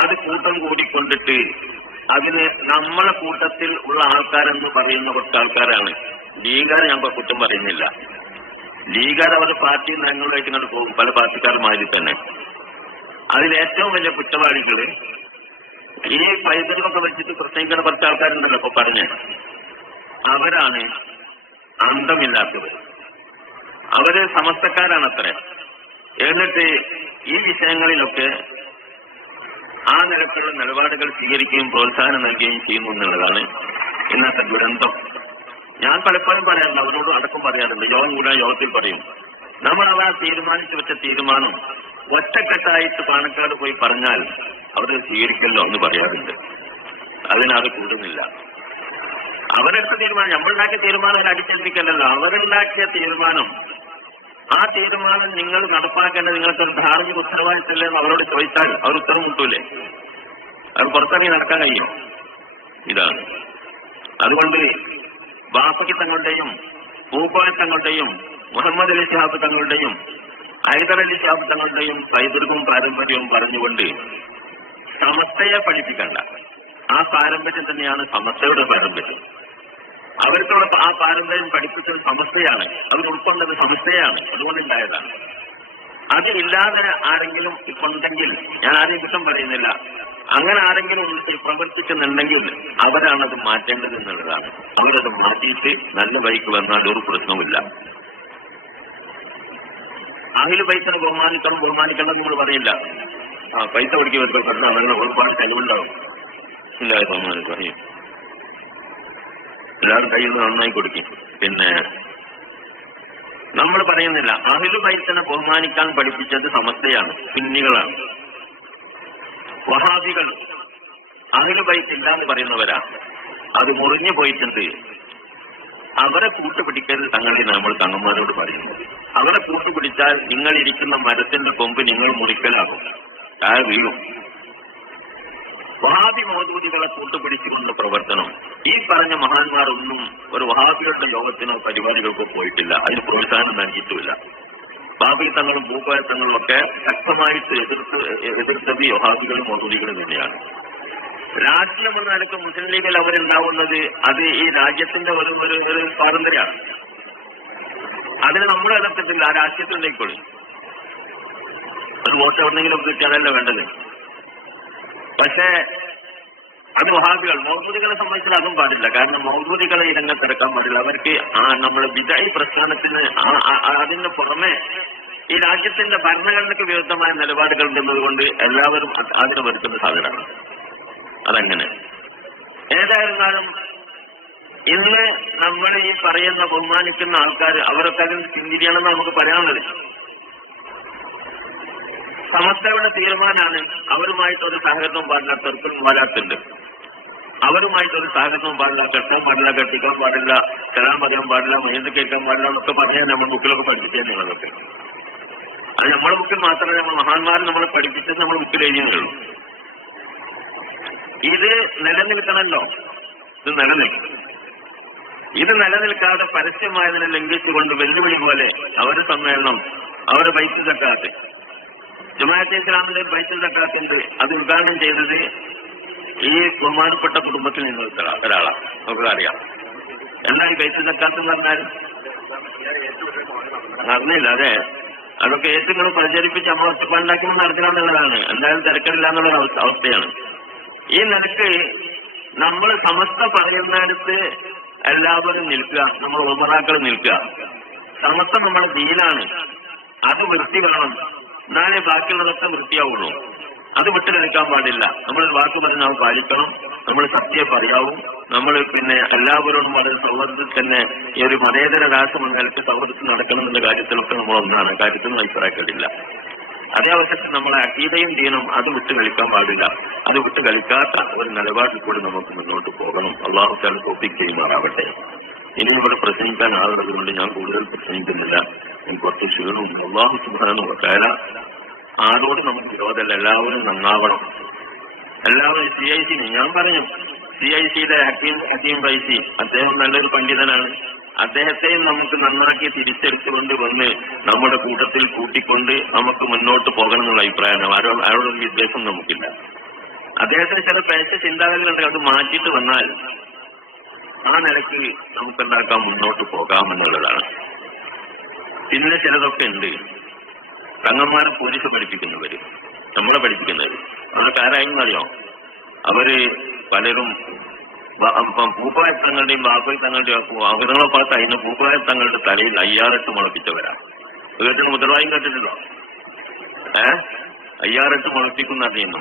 അത് കൂട്ടം കൂടിക്കൊണ്ടിട്ട് അതിന് നമ്മളെ കൂട്ടത്തിൽ ഉള്ള ആൾക്കാരെന്ന് പറയുന്ന കുറച്ച് ആൾക്കാരാണ്. ലീഗാർ ഞാൻ കുറ്റം പറയുന്നില്ല. ലീഗാർ അവരുടെ പാർട്ടി നയങ്ങളുമായിട്ട് ഇങ്ങോട്ട് പോകും, പല പാർട്ടിക്കാരുമായി തന്നെ. അതിലേറ്റവും വലിയ കുറ്റവാളികള് ഈ പൈതൃകമൊക്കെ വെച്ചിട്ട് പ്രത്യേകിക്കുന്ന കുറച്ച് ആൾക്കാരുണ്ടല്ലോ ഇപ്പൊ പറഞ്ഞ, അവരാണ് അന്തമില്ലാത്തവർ. അവര് സമസ്തക്കാരാണ് അത്രേ. എന്നിട്ട് ഈ വിഷയങ്ങളിലൊക്കെ ആ നിലക്കുള്ള നിലപാടുകൾ സ്വീകരിക്കുകയും പ്രോത്സാഹനം നൽകുകയും ചെയ്യുന്നു എന്നുള്ളതാണ് ഇന്നത്തെ ദുരന്തം. ഞാൻ പലപ്പോഴും പറയാറുണ്ട്, അവരോട് അടക്കം പറയാറുണ്ട്, യോഗം കൂടാൻ യോഗത്തിൽ പറയും, നമ്മൾ അവർ തീരുമാനിച്ചു വെച്ച തീരുമാനം ഒറ്റക്കെട്ടായിട്ട് പാണക്കാട് പോയി പറഞ്ഞാൽ അവർ സ്വീകരിക്കല്ലോ എന്ന് പറയാറുണ്ട്. അതിനത് കൂടുന്നില്ല. അവരെടുത്ത തീരുമാനം, നമ്മളുണ്ടാക്കിയ തീരുമാനം അടിച്ചേൽപ്പിക്കലല്ലോ, അവരുണ്ടാക്കിയ തീരുമാനം, ആ തീരുമാനം നിങ്ങൾ നടപ്പാക്കേണ്ടത് നിങ്ങൾക്ക് ഒരു ധാർമ്മിക ഉത്തരവാദിത്തമല്ലേ എന്ന് അവരോട് ചോദിച്ചാൽ അവർ ഉത്തരം മുട്ടൂലേ? അവർ പുറത്തിറങ്ങി നടക്കാൻ കഴിയും. ഇതാണ്. അതുകൊണ്ട് ബാപ്പയ്ക്ക് തങ്ങളുടെയും പൂപ്പായ തങ്ങളുടെയും മുഹമ്മദ് അലി ശിഹാബ് തങ്ങളുടെയും ഹൈദർ അലി ശിഹാബ് തങ്ങളുടെയും പൈതൃകവും പാരമ്പര്യവും പറഞ്ഞുകൊണ്ട് സമസ്തയെ പഠിപ്പിക്കണ്ട. ആ പാരമ്പര്യം തന്നെയാണ് സമസ്തയുടെ പാരമ്പര്യം. അവർക്കുള്ള ആ പാരമ്പര്യം പഠിപ്പിച്ചത് സമസ്തയാണ്, അവർ ഉൾക്കൊണ്ടത് സമസ്തയാണ്, അതുകൊണ്ടുണ്ടായതാണ്. അതില്ലാതെ ആരെങ്കിലും ഇപ്പൊണ്ടെങ്കിൽ, ഞാൻ ആരെയും കുറ്റം പറയുന്നില്ല, അങ്ങനെ ആരെങ്കിലും പ്രവർത്തിക്കുന്നുണ്ടെങ്കിൽ അവരാണത് മാറ്റേണ്ടത് എന്നുള്ളതാണ്. അവരത് മാറ്റിയിട്ട് നല്ല വഴിക്ക് വന്നാൽ ഒരു പ്രശ്നവുമില്ല. അഹിൽ പൈസ ബഹുമാനിക്കണം നമ്മൾ പറയില്ല. പൈസ കൊടുക്കി വെച്ചാൽ നല്ല ഒരുപാട് കഴിവുണ്ടാവും. ഇല്ലാതെ ബഹുമാനിക്കും, പറയും എല്ലാവരും കയ്യിൽ നിന്ന് നന്നായി കൊടുക്കും. പിന്നെ നമ്മൾ പറയുന്നില്ല, അഹിൽ പൈസനെ ബഹുമാനിക്കാൻ പഠിപ്പിച്ചത് സമസ്തയാണ്, സുന്നികളാണ്. വഹാബികൾ അഹിൽ പൈസ ഇല്ലാന്ന് പറയുന്നവരാ, അത് മുറിഞ്ഞു പോയിട്ടുണ്ട്. അവരെ കൂട്ടുപിടിക്കരുത് തങ്ങളിൽ നമ്മൾ തങ്ങന്മാരോട് പറയുന്നു. അവരെ കൂട്ടുപിടിച്ചാൽ നിങ്ങളിരിക്കുന്ന മരത്തിന്റെ കൊമ്പ് നിങ്ങൾ മുറിക്കലാകും, താഴെ വീഴും. വഹാബി മൗദൂദികളെ കൂട്ടുപിടിച്ചുകൊണ്ടുള്ള പ്രവർത്തനം, ഈ പറഞ്ഞ മഹാന്മാരൊന്നും ഒരു വഹാബികളുടെ യോഗത്തിനോ പരിപാടികൾക്കോ പോയിട്ടില്ല, അതിന് പ്രോത്സാഹനം നൽകിയിട്ടുമില്ല. ബാബിൽ തങ്ങളും ഭൂപായത്തങ്ങളും ഒക്കെ ശക്തമായിട്ട് എതിർത്തത് വഹാബികളും മൗദൂദികളും തന്നെയാണ്. രാഷ്ട്രീയം എന്ന നിലക്ക് മുസ്ലിം ലീഗിൽ അവരുണ്ടാവുന്നത് അത് ഈ രാജ്യത്തിന്റെ ഒരു സ്വാതന്ത്ര്യമാണ്. അതിന് നമ്മൾ എതിർത്തിട്ടില്ല. ആ രാഷ്ട്രീയത്തിലേക്കുള്ളൂ ഒരു വോട്ട് എവിടെന്നെങ്കിലും കിട്ടിയാലല്ല വേണ്ടത്. പക്ഷേ അത് വഹാബികൾ മൗദൂദികളെ സംബന്ധിച്ചാൽ അതും പാടില്ല. കാരണം മൗദൂദികളെ ഈ രംഗത്തെടുക്കാൻ പാടില്ല. അവർക്ക് നമ്മുടെ വിജയ് പ്രസ്ഥാനത്തിന് അതിന് പുറമെ ഈ രാജ്യത്തിന്റെ ഭരണഘടനയ്ക്ക് വിരുദ്ധമായ നിലപാടുകൾ ഉണ്ടെന്നതുകൊണ്ട് എല്ലാവരും അതിന് വരുത്തുന്ന സാധനമാണ്. അതങ്ങനെ ഏതായിരുന്നാലും ഇന്ന് നമ്മൾ ഈ പറയുന്ന ബഹുമാനിക്കുന്ന ആൾക്കാർ അവരൊക്കെ അതിന് ചിന്തിക്കണമെന്ന് നമുക്ക് പറയാനുള്ളത്. സമസ്തയുടെ തീരുമാനമാണ്. അവരുമായിട്ടൊരു സഹകരണവും പാടില്ല, തെർക്കും പാടാത്തുണ്ട്. അവരുമായിട്ടൊരു സഹകരണവും പാടില്ല, കെട്ടാൻ പാടില്ല, കെട്ടിക്കാൻ പാടില്ല, കലാം പറയാൻ പാടില്ല, മയ്യത്ത് കേൾക്കാൻ പാടില്ല എന്നൊക്കെ പറയാൻ നമ്മൾ ബുക്കിലൊക്കെ പഠിപ്പിച്ചേന്നുള്ളതൊക്കെ. അത് നമ്മളെ ബുക്കിൽ മാത്രമേ നമ്മൾ മഹാന്മാർ നമ്മളെ പഠിപ്പിച്ചത് നമ്മൾ ബുക്കിൽ എഴുതിയുള്ളൂ. ഇത് നിലനിൽക്കണമല്ലോ. ഇത് നിലനിൽക്കാതെ പരസ്യമായതിനെ ലംഘിച്ചുകൊണ്ട് വെല്ലുവിളി പോലെ അവരുടെ സമ്മേളനം, അവരുടെ ബൈത്തുൽ സക്കാത്ത്, ജമാഅത്തെ ഇസ്ലാമിന്റെ ബൈത്തുൽ സക്കാത്തുണ്ട്, അത് ഉദ്ഘാടനം ചെയ്തത് ഈ ബഹുമാനപ്പെട്ട കുടുംബത്തിൽ നിന്ന് ഒരാളാണ്. നമുക്കറിയാം. എന്നാൽ ഈ ബൈത്തുൽ സക്കാത്ത് എന്ന് പറഞ്ഞാൽ അറിഞ്ഞില്ല. അതെ, അതൊക്കെ ഏറ്റവും പ്രചരിപ്പിച്ച് നമ്മൾ ഒറ്റപ്പാണ്ടാക്കി നടക്കണമെന്നുള്ളതാണ്. എന്തായാലും തിരക്കില്ല എന്നുള്ള അവസ്ഥയാണ്. ഈ നിലക്ക് നമ്മൾ സമസ്ത പറയുന്നിടത്ത് എല്ലാവരും നിൽക്കുക, നമ്മൾ ഉമറാക്കൾ നിൽക്കുക. സമസ്ത നമ്മുടെ ദീനാണ്, അത് വൃത്തി വേണം, എന്നാലേ ബാക്കിയുള്ളതൊക്കെ വൃത്തിയാവുള്ളൂ. അത് വിട്ടുകളിക്കാൻ പാടില്ല. നമ്മൾ വാക്ക് പറഞ്ഞ് നാം പാലിക്കണം. നമ്മൾ സത്യം പറയാവും. നമ്മൾ പിന്നെ എല്ലാവരോടും വളരെ സൗഹൃദത്തിൽ തന്നെ ഈ ഒരു മതേതര രാഷ്ട്രം നിലക്ക് സൗഹൃദത്തിൽ നടക്കണം എന്നുള്ള കാര്യത്തിലൊക്കെ നമ്മൾ ഒന്നാണ്. കാര്യത്തിനും അഭിപ്രായപ്പെടില്ല. അതേ അവസരത്തിൽ നമ്മളെ അഖീദയും ദീനും അത് വിട്ട് കളിക്കാൻ പാടില്ല. അത് വിട്ട് കളിക്കാത്ത ഒരു നിലപാടിൽ കൂടി നമുക്ക് മുന്നോട്ട് പോകണം. അള്ളാഹു തആല തൗഫീഖ് ചെയ്യുമാറാവട്ടെ. ഇനി ഇവിടെ പ്രസംഗിക്കാൻ ആളുള്ളത് കൊണ്ട് ഞാൻ കൂടുതൽ പ്രസംഗിക്കുന്നില്ല. എനിക്ക് കുറച്ച് ക്ഷീണവും. അള്ളാഹു സുബ്ഹാനഹു വ തആല ആരോട് നമുക്ക് വിരോധമല്ല, എല്ലാവരും നന്നാവണം. എല്ലാവരും CIC ഞാൻ പറഞ്ഞു, CICയുടെ ഹക്കീം റൈസി അദ്ദേഹം നല്ലൊരു പണ്ഡിതനാണ്. അദ്ദേഹത്തെയും നമുക്ക് നന്നാക്കി തിരിച്ചെടുത്തുകൊണ്ട് വന്ന് നമ്മുടെ കൂട്ടത്തിൽ കൂട്ടിക്കൊണ്ട് നമുക്ക് മുന്നോട്ട് പോകണം എന്നുള്ള അഭിപ്രായമാണ്. ആരോടൊരു വിദ്വേഷം നമുക്കില്ല. അദ്ദേഹത്തിന് ചില പേശ ചിന്താഗതികളുണ്ട്, അത് മാറ്റിയിട്ട് വന്നാൽ ആ നിലയ്ക്ക് നമുക്കുണ്ടാക്കാൻ മുന്നോട്ട് പോകാമെന്നുള്ളതാണ്. പിന്നെ ചിലതൊക്കെ ഉണ്ട്. തങ്ങന്മാരെ പോലീസ് പഠിപ്പിക്കുന്നവര്, നമ്മളെ പഠിപ്പിക്കുന്നവര്, ആ കാരായെന്നറിയോ, അവര് പലരും പൂപ്പായ തങ്ങളുടെയും ബാപ്പ തങ്ങളുടെയും അവരുടെ ഭാഗത്ത് അതിന് പൂപ്പായ തങ്ങളുടെ തലയിൽ 5-8 മുളപ്പിച്ചവരാണ്. കേട്ടിട്ട് മുദ്രവായും കേട്ടിട്ടുണ്ടോ? 5-8 മുളപ്പിക്കുന്ന അറിയുന്നു.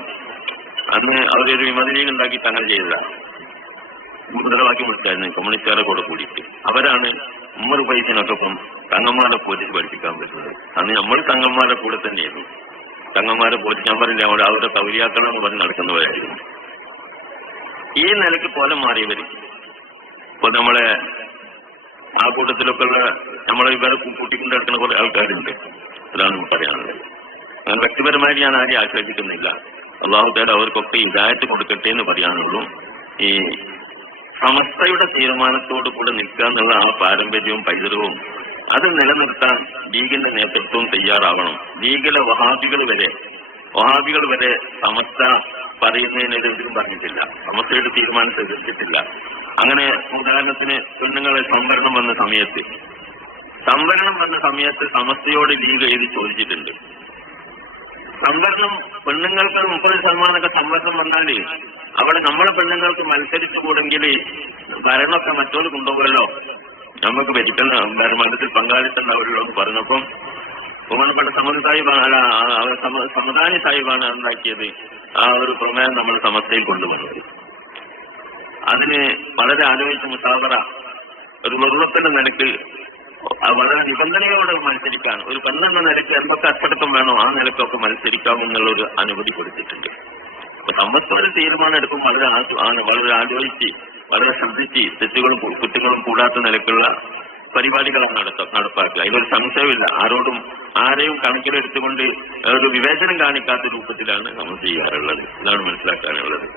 അന്ന് അവരൊരു വിമതലീഗ് ഉണ്ടാക്കി തങ്ങൾ ചെയ്തതാണ്. മുദ്രവാക്കി വിട്ടായിരുന്നു കമ്മ്യൂണിസ്റ്റുകാരെ കൂടെ കൂടിയിട്ട്. അവരാണ് ഉമ്മർ പൈസനൊക്കെ തങ്ങന്മാരെ പോലീസ് പഠിപ്പിക്കാൻ പറ്റുന്നത്. അന്ന് നമ്മൾ തങ്ങന്മാരെ കൂടെ തന്നെയായിരുന്നു. തങ്ങന്മാരെ പോലീസ് ഞാൻ പറഞ്ഞില്ല, അവരുടെ തൗലിയാക്കളെന്ന് പറഞ്ഞ് നടക്കുന്നവരായിരുന്നു. ഈ നിലയ്ക്ക് പോലെ മാറിയവര് ഇപ്പൊ നമ്മളെ ആ കൂട്ടത്തിലൊക്കെ ഉള്ള നമ്മളെ ഇവരെ കൂട്ടിക്കൊണ്ട് നടക്കുന്ന കുറെ ആൾക്കാരുണ്ട്. അതാണ് പറയാനുള്ളത്. അങ്ങനെ വ്യക്തിപരമായി ഞാൻ ആരെയും ആശ്രയിക്കുന്നില്ല. അള്ളാഹു തആല അവർക്കൊക്കെ ഹിദായത്ത് കൊടുക്കട്ടെ എന്ന് പറയാനുള്ളൂ. ഈ സമസ്തയുടെ തീരുമാനത്തോടു കൂടെ നിൽക്കുക എന്നുള്ള ആ പാരമ്പര്യവും പൈതൃകവും അത് നിലനിർത്താൻ ലീഗിന്റെ നേതൃത്വം തയ്യാറാവണം. ലീഗിലെ വഹാബികൾ വരെ സമസ്ത പറയുന്നതിനെതിരും പറഞ്ഞിട്ടില്ല, സമസ്തയുടെ തീരുമാനത്തെ എതിർത്തിട്ടില്ല. അങ്ങനെ ഉദാഹരണത്തിന് പെണ്ണുങ്ങളെ സംവരണം വന്ന സമയത്ത് സമസ്തയോട് ലീഗ് എഴുതി ചോദിച്ചിട്ടുണ്ട്. സംവരണം പെണ്ണുങ്ങൾക്ക് 30% സംവരണം വന്നാല് അവിടെ നമ്മളെ പെണ്ണുങ്ങൾക്ക് മത്സരിച്ചു കൂടെങ്കിൽ ഭരണമൊക്കെ മറ്റോട് കൊണ്ടുപോകല്ലോ, നമുക്ക് മതത്തിൽ പങ്കാളിത്തം ഉണ്ടാവുമല്ലോ എന്ന് പറഞ്ഞപ്പം ബഹുമാനപ്പെട്ട സമദാനി സാഹിബാണ് ഉണ്ടാക്കിയത്. ആ ഒരു പ്രമേയം നമ്മൾ സമസ്തയിൽ കൊണ്ടുവന്നത്. അതിന് വളരെ ആലോചിച്ച് മുസാവറ ഒരു നിർവ്വത്തിന്റെ നിലക്ക് വളരെ നിബന്ധനയോടെ മത്സരിക്കാൻ ഒരു പെണ്ണെന്ന നിലയ്ക്ക് എന്തൊക്കെ അച്ചടക്കം വേണോ ആ നിലക്കൊക്കെ മത്സരിക്കാമെന്നുള്ളൊരു അനുമതി കൊടുത്തിട്ടുണ്ട്. അപ്പൊ സമസ്തയുടെ തീരുമാനം എടുക്കും വളരെ ആലോചിച്ച് വളരെ ശ്രദ്ധിച്ച് തെറ്റുകളും കുറ്റങ്ങളും കൂടാത്ത നിലക്കുള്ള പരിപാടികളാണ് നടപ്പാക്കുക. ഇതിലൊരു സംശയമില്ല. ആരെയും കണക്കിലെടുത്തുകൊണ്ട് ഒരു വിവേചനം കാണിക്കാത്ത രൂപത്തിലാണ് നമ്മൾ ചെയ്യാറുള്ളത്. ഇതാണ് മനസ്സിലാക്കാനുള്ളത്.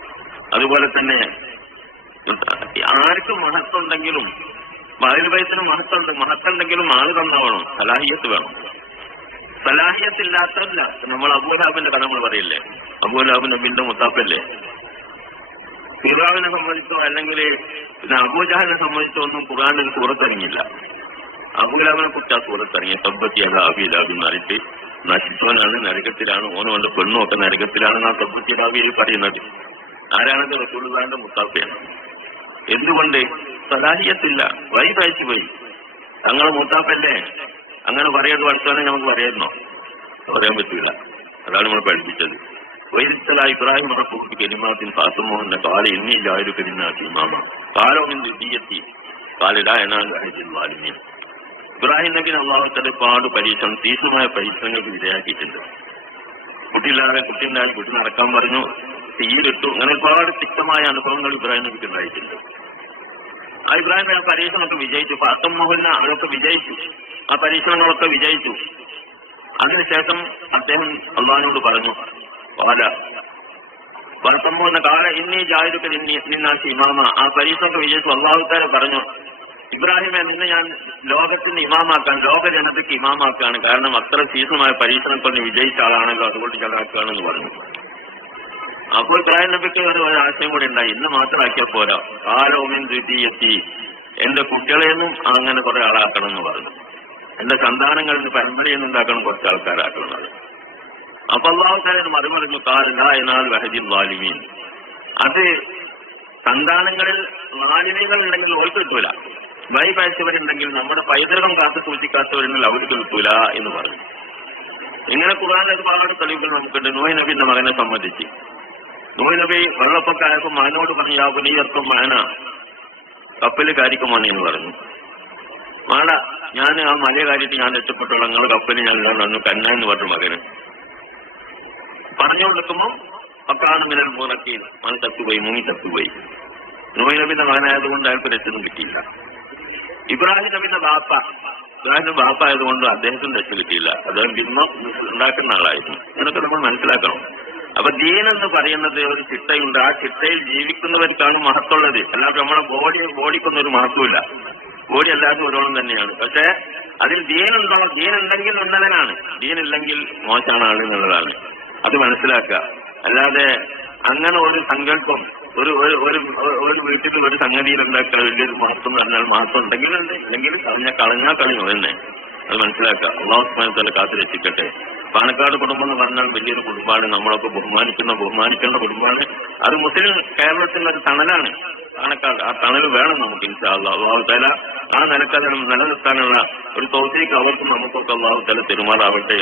അതുപോലെ തന്നെ ആർക്കും മഹത്തുണ്ടെങ്കിലും മഹൽവയസ്സിന് മഹത്തുണ്ടെങ്കിലും ആള് തന്നാവണം, സലാഹിയത്ത് വേണം. സലാഹിയത്തില്ലാത്തല്ല. നമ്മൾ അബൂലഹാബിന്റെ കഥ നമ്മൾ പറയില്ലേ, അബൂലഹാബ് നബിന്റെ മുത്താപ്പല്ലേ. ഫിർഔനെ സംബന്ധിച്ചോ അല്ലെങ്കിൽ അബൂജഹലിനെ സംബന്ധിച്ചോ ഒന്നും ഖുർആനിൽ സൂറത്തിറങ്ങിയില്ല. അബൂലഹാബിനെ കുറിച്ച് ആ സൂറത്തിറങ്ങിയ തബ്ബത്തി അലാ അബീ ലഹബ് എന്നറിയിട്ട് നശിച്ചവനാണ്, നരകത്തിലാണ്, ഓനുകൊണ്ട് പെണ്ണുമൊക്കെ നരകത്തിലാണ് ആ തബ്ബത്തി അലാ അബീയിൽ പറയുന്നത്. ആരാണത്? റസൂലുള്ളാഹിന്റെ മുത്താപ്പയാണ്. എന്തുകൊണ്ട്? സലാഹിയത്തില്ല, വൈതാഴ്ച പോയി. തങ്ങളെ മുത്താപ്പല്ലേ, അങ്ങനെ പറയത് പഠിച്ചാലും നമുക്ക് പറയായിരുന്നോ? പറയാൻ പറ്റില്ല. അതാണ് നമ്മൾ പഠിപ്പിച്ചത്. ഇബ്രാഹിം കലിമാത്തിൻ ഫാത്തുമോന്റെ കാല എന്നീ ജാരു കരിനാക്കി മാമ കാലോമിന്റെ തീയത്തി കാലിടാനാലിമീൻ. ഇബ്രാഹിം നബിന് അള്ളാഹു ഒരുപാട് പരീക്ഷണം, തീക്ഷ്ണമായ പരീക്ഷണങ്ങൾക്ക് വിധേയാക്കിയിട്ടുണ്ട്. കുട്ടിയില്ലാതെ വീട്ടിൽ നടക്കാൻ പറഞ്ഞു, തീയിലിട്ടു. അങ്ങനെ ഒരുപാട് തിക്തമായ അനുഭവങ്ങൾ ഇബ്രാഹിം നബിക്ക് ഉണ്ടായിട്ടുണ്ട്. ആ ഇബ്രാഹിം ആ പരീക്ഷണമൊക്കെ വിജയിച്ചു. ഫാത്തുമോഹന അതൊക്കെ വിജയിച്ചു. ആ പരീക്ഷണങ്ങളൊക്കെ വിജയിച്ചു. അതിനുശേഷം അദ്ദേഹം അള്ളാഹിനോട് പറഞ്ഞു, വർത്തമ്മ കാല ഇന്നീ ജാഹിദുക്ക് നിന്നാശി ഇമാമ. ആ പരീക്ഷയൊക്കെ വിജയിച്ചു അള്ളാഹുത്താരെ പറഞ്ഞു, ഇബ്രാഹിമെ നിന്നെ ഞാൻ ലോകത്തിന് ഇമാമാക്കാൻ, ലോക ജനതയ്ക്ക് ഇമാമാക്കാണ്. കാരണം അത്ര സീസണമായ പരീക്ഷണം കൊണ്ട് വിജയിച്ച ആളാണല്ലോ, അതുകൊണ്ട് ചടാക്കുകയാണെന്ന് പറഞ്ഞു. അപ്പോൾ ഇബ്രാഹിം നബിക്ക് ഒരു ആശയം കൂടി ഉണ്ടായി, ഇന്ന് മാത്രമാക്കിയാൽ പോരാ, കാലോമിൻ എത്തി എന്റെ കുട്ടികളെയൊന്നും അങ്ങനെ കുറെ ആളാക്കണം എന്ന് പറഞ്ഞു. എന്റെ സന്താനങ്ങളിൽ പരമ്പരയൊന്നും ഉണ്ടാക്കണം, കുറച്ച് ആൾക്കാരാക്കുന്നത്. അപ്പൊ അള്ളാഹുത്താല മറുപറഞ്ഞു, കാലില്ല എന്നാൽ വഹദിൻ വാലിമീൻ. അത് സന്താനങ്ങളിൽ വാലിമീകൾ ഉണ്ടെങ്കിൽ ഓർക്ക് കിട്ടൂല, വൈപയച്ചവരുണ്ടെങ്കിൽ നമ്മുടെ പൈതൃകം കാത്തു സൂക്ഷിക്കാത്തവരുണ്ടെങ്കിൽ അവർക്ക് കിട്ടൂല എന്ന് പറഞ്ഞു. ഇങ്ങനെ ഖുർആനിൽ ഒരുപാട് തെളിവുകൾ നമുക്കുണ്ട്. നൂഹ് നബിന്റെ മകനെ സംബന്ധിച്ച് നൂഹ് നബി വെള്ളപ്പൊക്കമായപ്പോൾ മകനോട് പറഞ്ഞു, ആ പുനീയർക്കും മകന കപ്പല് കാര്യക്കുമാണ് എന്ന് പറഞ്ഞു. മാട ഞാൻ ആ മല കാര്യത്തിൽ ഞാൻ രക്ഷപ്പെട്ടോളാം, നിങ്ങൾ കപ്പല് ഞാൻ പറഞ്ഞു കന്ന എന്ന് പറഞ്ഞു മകന്. പറഞ്ഞു കൊടുക്കുമ്പോൾ അക്കാണ് മിനൽ മുറക്കി മൺ തത്തുപോയി, മുങ്ങി തത്തുപോയി. നൂഹ് നബിന്റെ മകനായതുകൊണ്ട് അയാൾക്ക് രക്ഷൊന്നും കിട്ടിയില്ല. ഇബ്രാഹിം നബിന്റെ ബാപ്പ ആയതുകൊണ്ട് അദ്ദേഹത്തിന് രക്ഷ കിട്ടിയില്ല, അദ്ദേഹം ജന്മം ഉണ്ടാക്കുന്ന ആളായിരുന്നു. എന്നൊക്കെ നമ്മൾ മനസ്സിലാക്കണം. അപ്പൊ ദീൻ എന്ന് പറയുന്നത് ഒരു ചിട്ടയുണ്ട്, ആ ചിട്ടയിൽ ജീവിക്കുന്നവർക്കാണ് മഹത്വമുള്ളത്. അല്ലാതെ നമ്മളെ ബോഡിക്കൊന്നും ഒരു മഹത്വമില്ല, ബോഡി എല്ലാവർക്കും ഒരോളം തന്നെയാണ്. പക്ഷെ അതിൽ ദീനുണ്ടോ, ദീൻ ഉണ്ടെങ്കിൽ ഉന്നതനാണ്, ദീനില്ലെങ്കിൽ മോശമാണ് ആൾ എന്നുള്ളതാണ്. അത് മനസ്സിലാക്കുക. അല്ലാതെ അങ്ങനെ ഒരു സങ്കല്പം ഒരു വീട്ടിൽ ഒരു സംഗതിയിൽ ഉണ്ടാക്കുന്ന വലിയൊരു മഹത്വം പറഞ്ഞാൽ മഹത്വം ഉണ്ടെങ്കിൽ ഉണ്ട്, ഇല്ലെങ്കിൽ കളഞ്ഞാൽ കളഞ്ഞു തന്നെ. അത് മനസ്സിലാക്കുക. അള്ളാഹു സുബ്ഹാനഹു വ തആല കാത്തു രക്ഷിക്കട്ടെ. പാണക്കാട് കുടുംബം എന്ന് പറഞ്ഞാൽ വലിയൊരു കുടുംബമാണ്, നമ്മളൊക്കെ ബഹുമാനിക്കേണ്ട കുടുംബമാണ്. അത് മുസ്ലിം കേരളത്തിൻ്റെ ഒരു തണലാണ് പാണക്കാട്. ആ തണൽ വേണം നമുക്ക് ഇൻഷാ അല്ലാഹ്. അള്ളാഹു തആല ആ നിലക്കാതെ നിലനിർത്താനുള്ള ഒരു തൗഫീഖ് അവർക്കും നമുക്കൊക്കെ അള്ളാഹു തആല പെരുമാറാവട്ടെ.